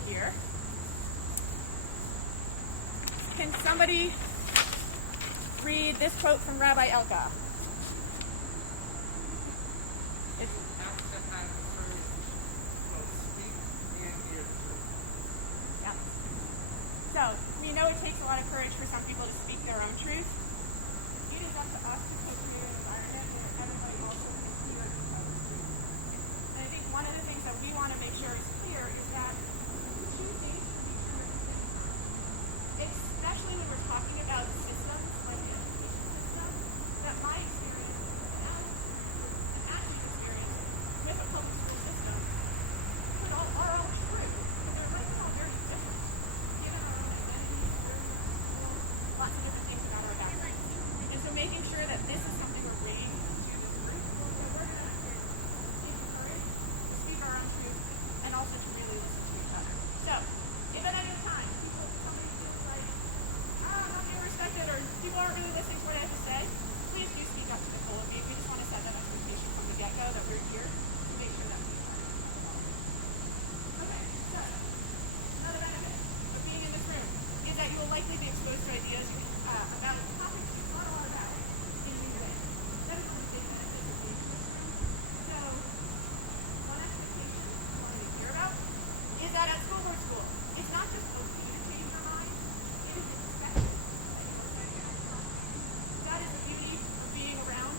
here. Can somebody read this quote from Rabbi Elka? It's yeah. So, we know it takes a lot of courage for some people to speak their own truth. It is up to us to co-create an environment where everybody also can hear each other's truth. And I think one of the things that we want to make sure is clear is that Tuesdays should be true at the same time. Especially when we're talking about systems like the education system, that my experience and Ashley's experience with a public school system are all true. But they're really all very different, given our own identities, where we were in school, lots of different things about our backgrounds. And so making sure that this is something we're bringing to this group, that we're going to encourage to speak our own truth and also to really listen to each other. So, if at any time somebody feels like, I'm not being respected, or people aren't really listening to what I have to say, please do speak up to Nicole and me. We just want to set that expectation from the get-go that we're here to make sure that we are. Okay, so another benefit of being in this room is that you will likely be exposed to ideas about topics you've thought a lot about in a new way. That is one of the big benefits of being in this room. So, one expectation I wanted to hear about is that at School Board School, it's not just okay to change your mind, it is expected that you will change your mind. That is the beauty of being around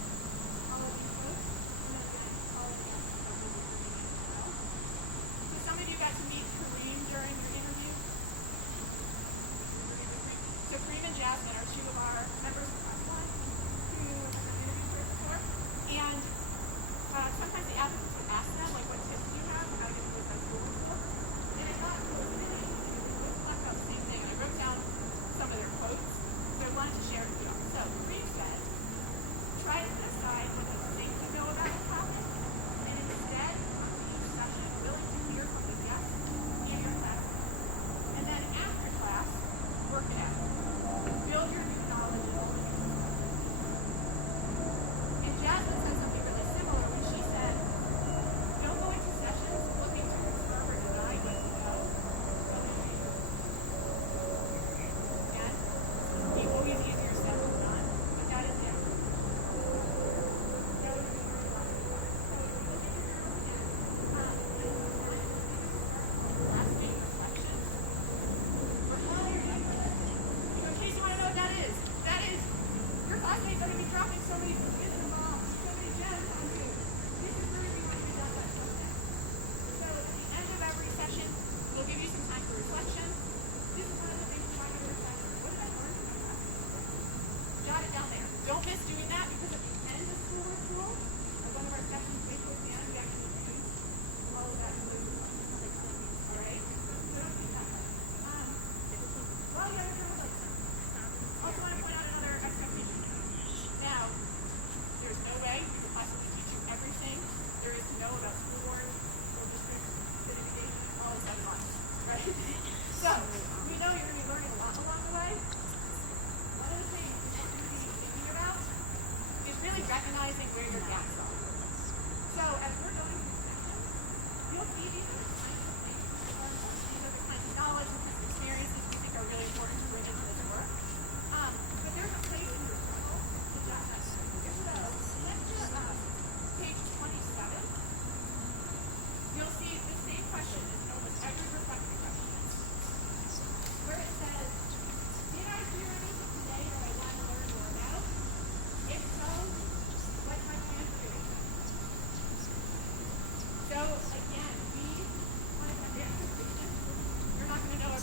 all of these folks, and then again, all of you are really bringing in as well. So some of you got to meet Kareem during your interview. So Kareem and Jasmine are two of our members of Class 1 who have been interviewed here before, and sometimes the applicants would ask them, like, what tips do you have, how to get into a school before? And I thought it was really interesting because they both talked about the same thing, and I wrote down some of their quotes, so I wanted to share it with you all. So Kareem said, try to decide what you think you know about a topic, and instead, come to each session willing to hear from the guests and your classmates. And then after class, work it out. Build your new knowledge and beliefs. And Jasmine said something really similar when she said, don't go into sessions looking to confirm or deny what you know. Go into it. Again, it's be always easier said than done, but that is it. That would be very helpful. So if you look at your journal again, asking reflections. In case you want to know what that is your classmates are going to be dropping so many wisdom bombs, so many gems on you. This is where you want to be done by someday. So at the end of every session, we'll give you some time for reflection. This is one of the things we want to reflect on. What did I learn from my class? Jot it down there. Don't miss doing that because at the end of School Board School, or one of our sessions way towards the end, we actually use all of that to alright? So don't do that. Well, you have your reflection. Also want to point out another expectation. Now, there's no way we could possibly teach you everything there is to know about school board, school district, civic engagement, all of 7 months, right? So, we know you're going to be learning a lot along the way. One of the things that you're going to be thinking about is really recognizing where your gaps are. So, as we're going through sections, you'll see these are the kinds of things we learn, these are the kinds of knowledge and experiences we think are really important to bring into this work. But there's a place in your journal to jot that. So let's do page 27. You'll see the same question as in almost every reflection question, where it says, did I hear anything today that I want to learn more about? If so, what's my plan for doing that? So again, we want to have the expectation. You're not going to know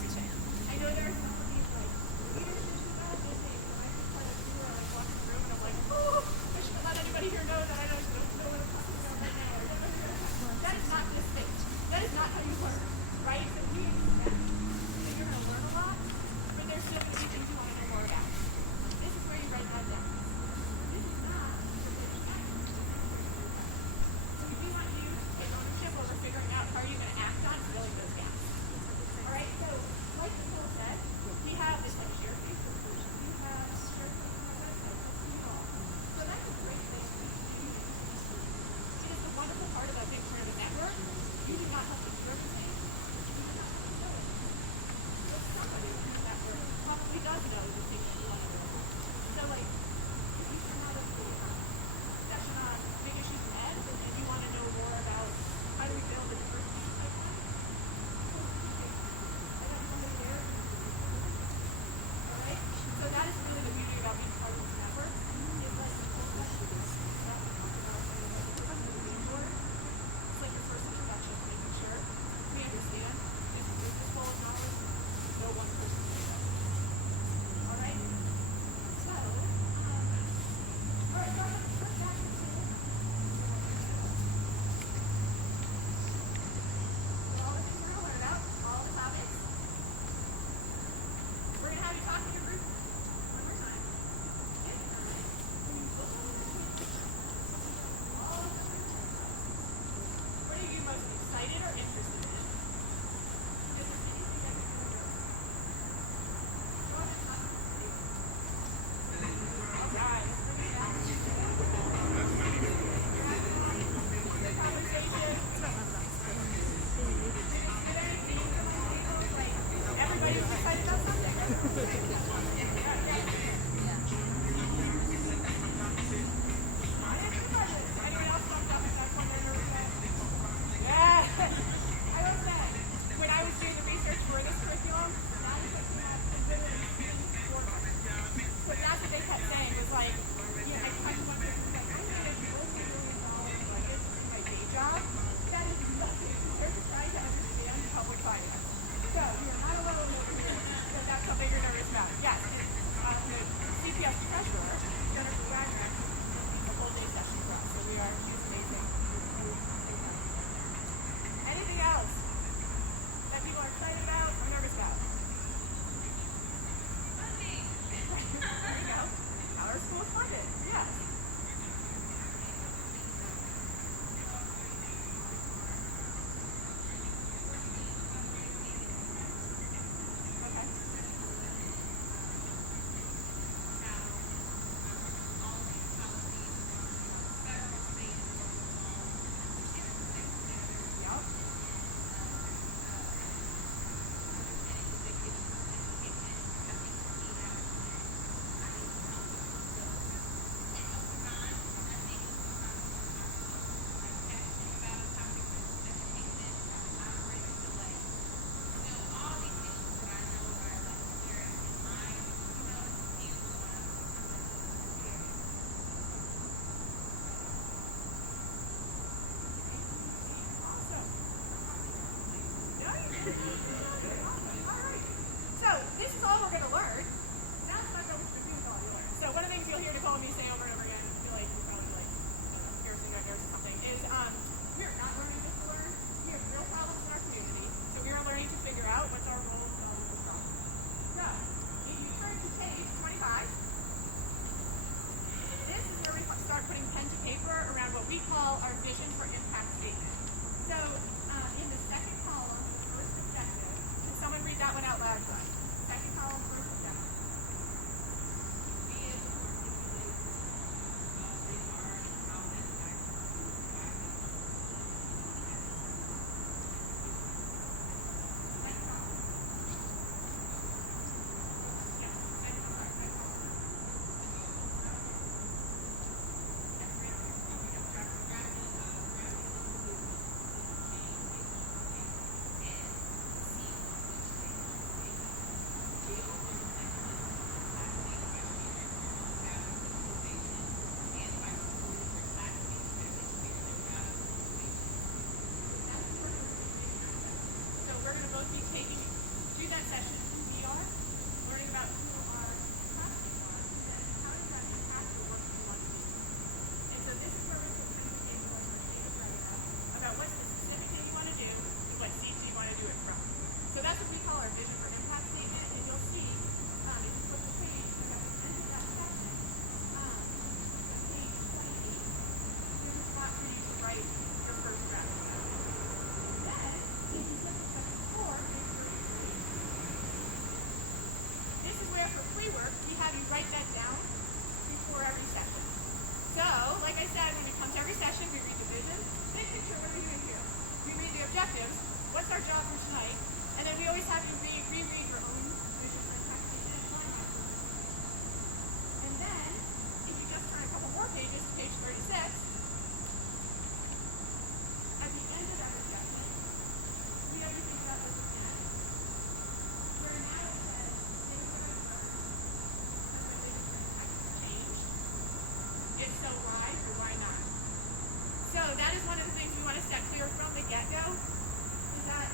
set clear from the get-go is that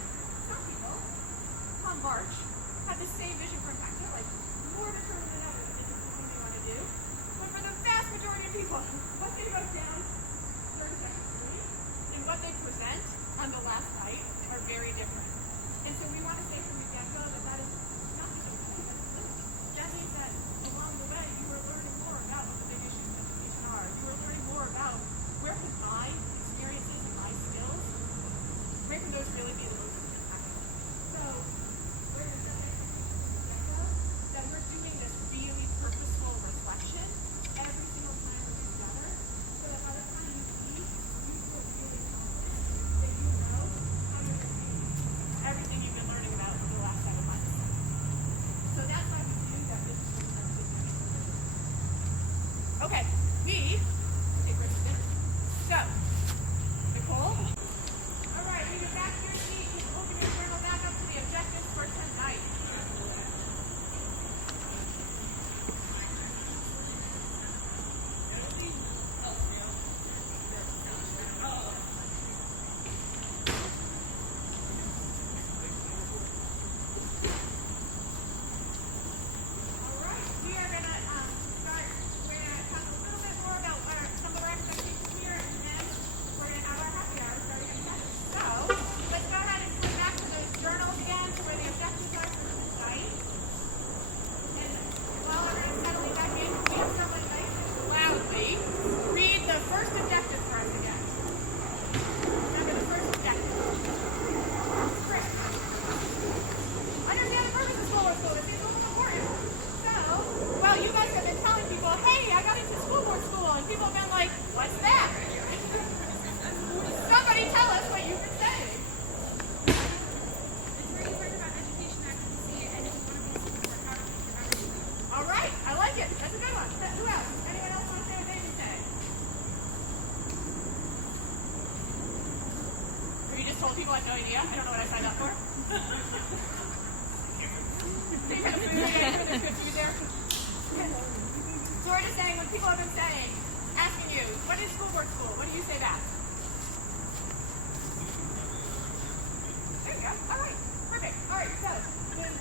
some people, come March, have the same vision for impact. They're like more determined than ever that this is something they want to do. But for the vast majority of people, what they wrote down during session 3 and what they present on the last night are very different. And so we want to say from the get-go that that is not just okay, that's limiting. That means that along the way you are learning more about what the big issues in education are. You are learning more about where can my experiences and my skills, where can those really be the most impactful. So we're going to set that we're doing this really purposeful reflection every single time we're together, so that by the time you speak, you feel really confident that you know how you're going to do everything you've been learning about for the last 7 months. So that's why we do that business perspective. Okay, we take break for dinner. So, Nicole. All right, we get back to your seat. Open your journal back up to the objectives for tonight. Alright, we are going to start, we're going to talk a little bit more about some of our expectations here, and then we're going to have our happy hour starting in a minute. So, let's go ahead and flip back to the journals again, to where the objectives are for tonight. And while everyone's settling back in, we have someone nice and loudly read the first objective for us again. Remember the first objective. Chris. Understand the purpose of school. This is most important. So, well, you guys have been telling people, hey, I got into school board school, and people have been like, what's that? Somebody tell us what you've been saying. It's where you learn about education advocacy, and if you want to be a school board advocate, you're not going to do it. All right, I like it. That's a good one. Who else? Anyone else want to say what they've been saying? Have you just told people I have no idea? I don't know what I signed up for. They had food, yeah, there's good food there. So we're just saying what people have been saying, asking you, what is school board school? What do you say back? There you go. All right. Perfect. All right. So then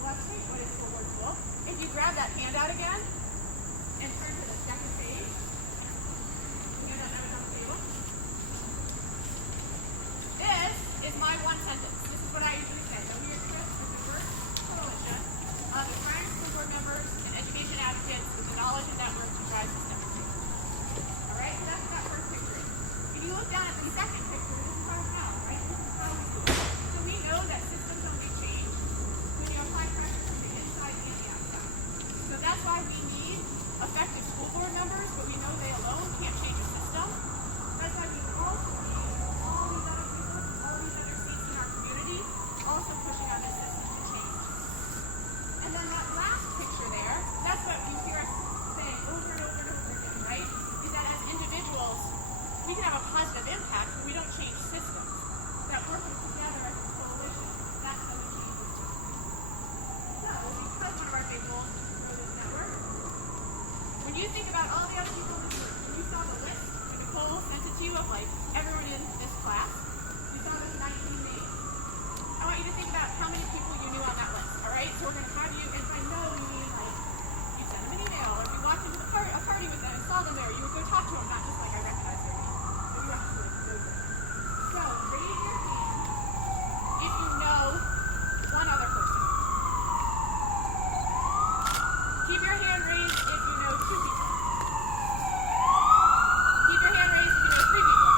let's see what is school board school. If you grab that handout again and turn to the second page, handout that was on the table. This is my one sentence. This is what I usually say. So here's Chris with the first coalition of aspiring school board members and education advocates with the knowledge and network to drive systemic change. All right. So that's what that first picture is. If you look down at the second picture, this is how it's now, right? This is how we do it. So we know that systems only change when you apply pressure from the inside and the outside. So that's why we need effective school board members, but we know they alone can't change a system. That's why we also need all these other people, all these other seats in our community, also pushing on this system to change. And then that last picture there, that's what you hear us saying over and over and over again, right? Is that as individuals, we can have a positive impact, but we don't change systems. That working together as a coalition, that's how we change the system. So, because one of our big goals is to grow this network, when you think about all the other people in this room, when you saw the list that Nicole sent it to you of like everyone in this class, you saw those 19 names. I want you to think about how many people you knew on that list, all right? So we're going to have you, and I know you mean like, you sent them an email, or if you walked into a party with them and saw them there, you would go talk to them, not just like I recognize their name, but you actually know them. So raise your hand if you know one other person. Keep your hand raised if you know 2 people. Keep your hand raised if you know 3 people.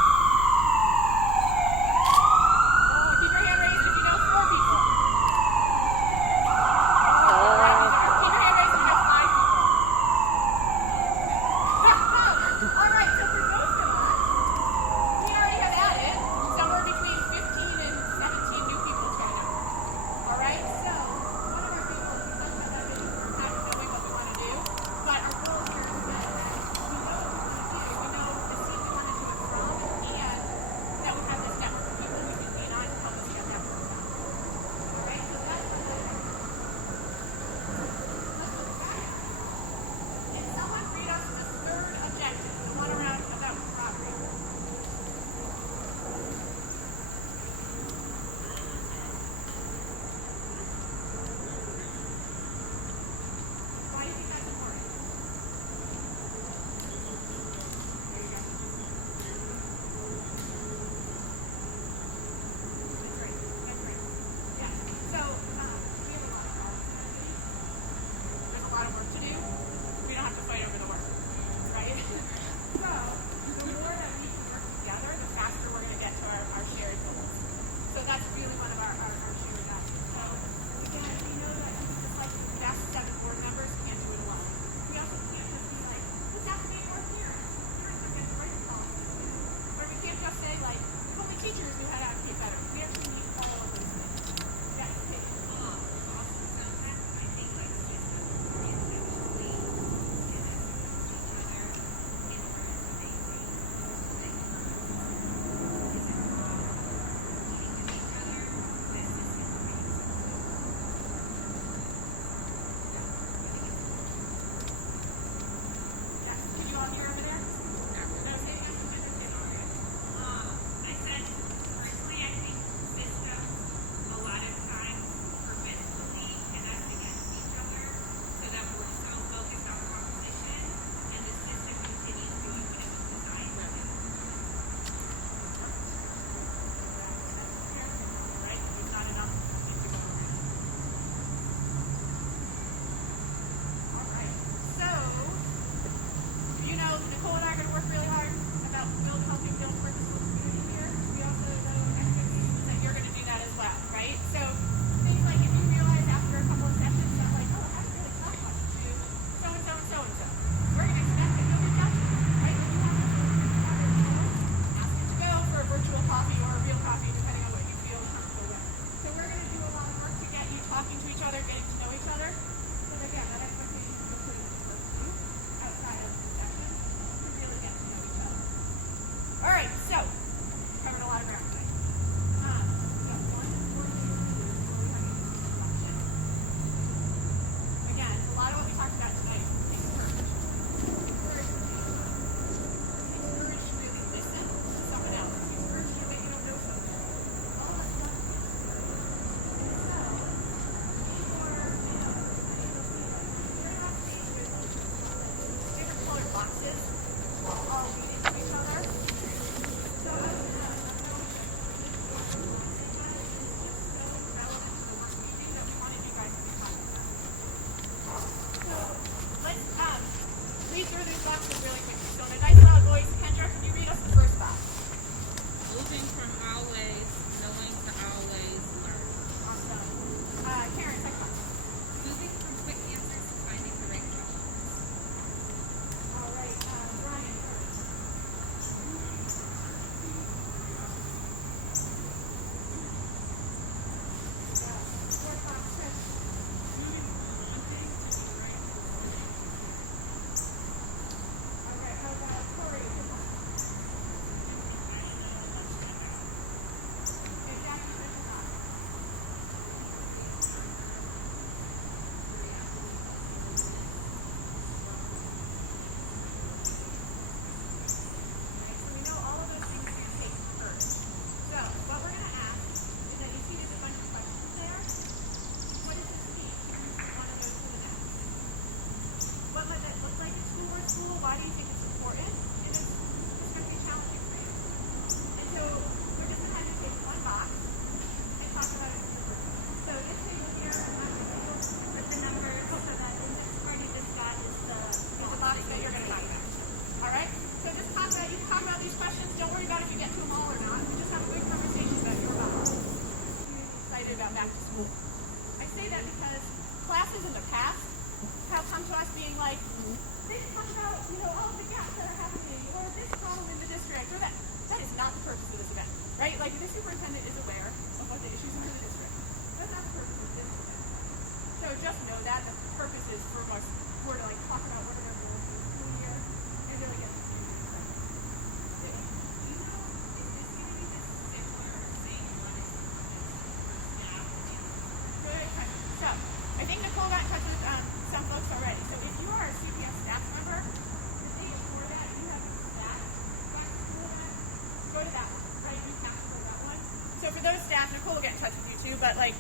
Nicole will get in touch with you too, but like,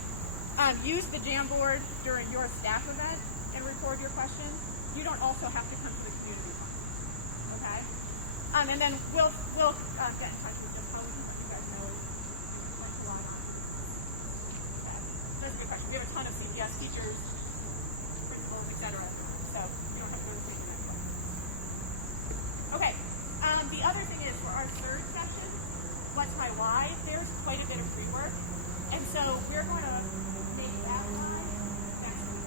use the Jamboard during your staff event and record your questions. You don't also have to come to the community conference, okay? And then we'll get in touch with them. How we can let you guys know what's going on. Okay. That's a good question. We have a ton of CPS teachers, principals, etc. So you don't have to go to the next one. Okay. The other thing is for our third session, What's My Why, there's quite a bit of free work. And so we're going to make that line next week.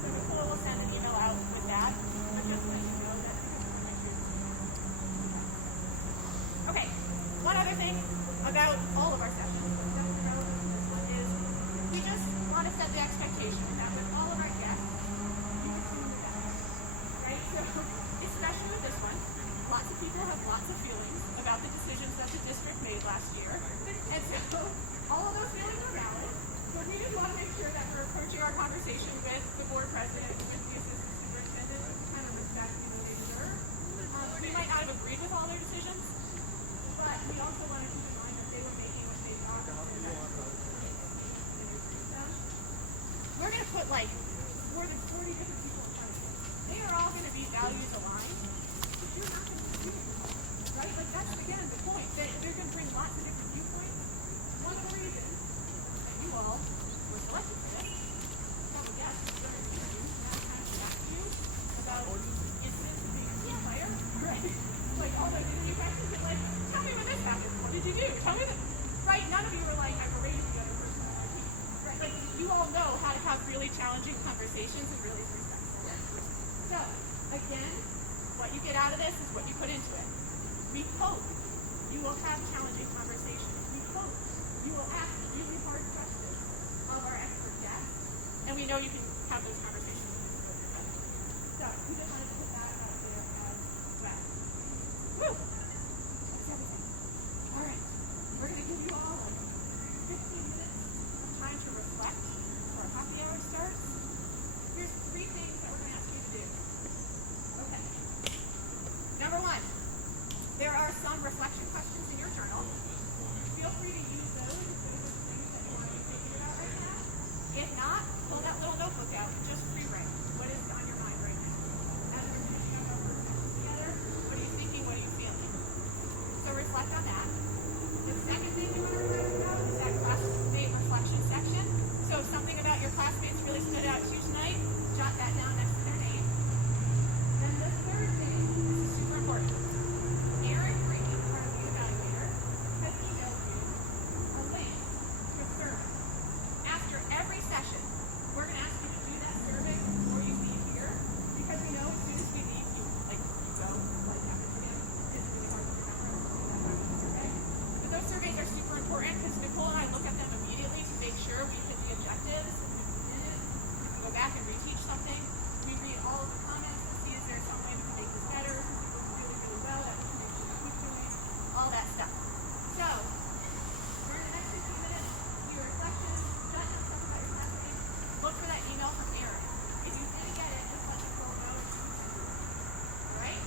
So Nicole will send an email out with that. I'm just letting you know that. Okay, one other thing about all of our sessions is we just want to set the expectation that with all of our guests, you can do the best. Right? So, especially with this one, lots of people have lots of feelings about the decisions that the district made last year. And so all of those feelings are valid, but we just want to make sure that we're approaching our conversation with the board president, with the assistant superintendent, kind of respecting what they deserve. We might not have agreed with all their decisions, but we also want to keep in mind that they were making what they thought was the best decision. We're going to put like more than 40 different people in front of you. They are all going to be values aligned, but you're not going to agree with them, right? Like that's again the point. They're going to bring lots of different viewpoints. One of the reasons that you all were selected for this, some of guests during the interview, now kind of asked you about incidents of being a team player, right? Like all the interview questions, and like, tell me when this happened. What did you do? Tell me that. Right? None of you were like, I berated the other person on your team. Right? Like you all know how to have really challenging conversations and really respectful. So again, what you get out of this is what you put into it. We hope you will have challenging conversations. We hope you will ask really hard questions of our expert guests, and we know you can have those conversations with your friends. So we just wanted to put that out there as well. Woo! That's everything. All right. We're going to give you all like 15 minutes of time to reflect before our happy hour starts. Here's 3 things that we're going to ask you to do. Okay. Number 1. There are some reflection questions in your journal. Feel free to use those if those are the things that you want to be thinking about right now. If not, pull that little notebook out and just free write. What is on your mind right now? As we're finishing up our first session together, what are you thinking? What are you feeling? So reflect on that. The second thing you want to reflect about is that classmate reflection section. So if something about your classmates really stood out to you tonight, jot that down next to their name. Then the third thing, this is super important. Erin Green, part of the evaluator, has emailed you a link to a survey. After every session, we're going to ask you to do that survey before you leave here, because we know as soon as we leave, you go like that. It's really hard to remember. Okay? But those surveys are super important because Nicole and I look at them immediately to make sure we hit the objectives. We can go back and reteach something. We read all of the comments to see if there's some way we can make this better. Some people do really, really well that we can make sure we keep doing. All that stuff. So, during the next 15 minutes, do your reflections, jot down stuff about your classmates, look for that email from Erin. If you didn't get it, just let Nicole know. Alright?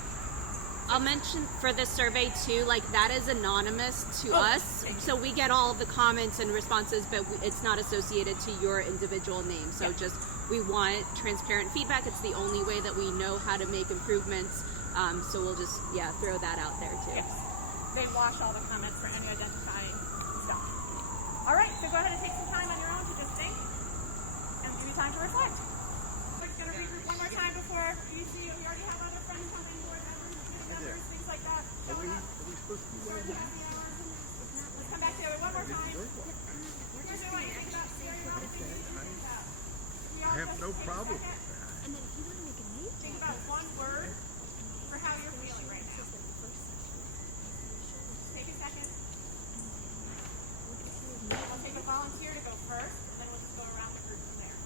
I'll mention for this survey too, like that is anonymous to us. So we get all of the comments and responses, but it's not associated to your individual name. So just, we want transparent feedback. It's the only way that we know how to make improvements. So we'll just, throw that out there too. Yes. They wash all the comments for any identifying stuff. All right, so go ahead and take some time on your own to just think and give you time to reflect. We're just going to regroup one more time before you see we already have other friends coming, board members, committee members, things like that. Showing up. Let's come back together one more time. Here's what I want you to think about. I have no problem with that. And then if you want to make a name, think about one word for how you're feeling right now. Take a second. I'll take a volunteer to go first, and then we'll just go around the group from there.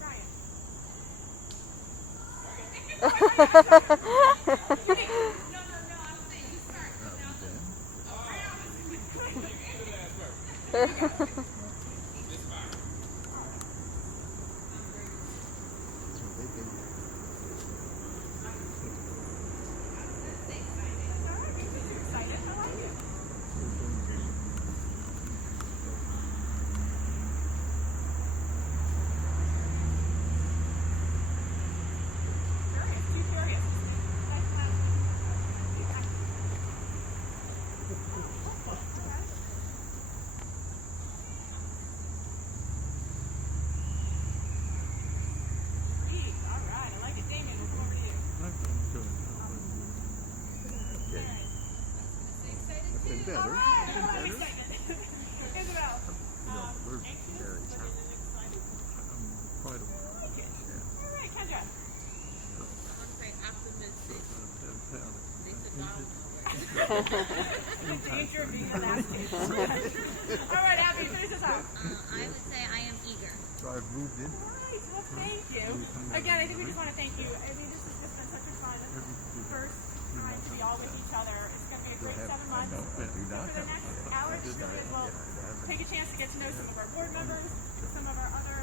Brian. No, I'm saying you start. better. Isabel. We're Anxious, very but is it excited? quite a while. I like it. All right, Kendra. I want to say optimistic. They said Danger of being the last name. All right, Abby, finish us up. I would say I am eager. So I've moved in. Right, well, thank you. Again, I think we just want to thank you. I mean, this has just been such a fun first time to be all with each other. It's going to be a great 7 months. So for the next hour, just really as well take a chance to get to know some of our board members, some of our other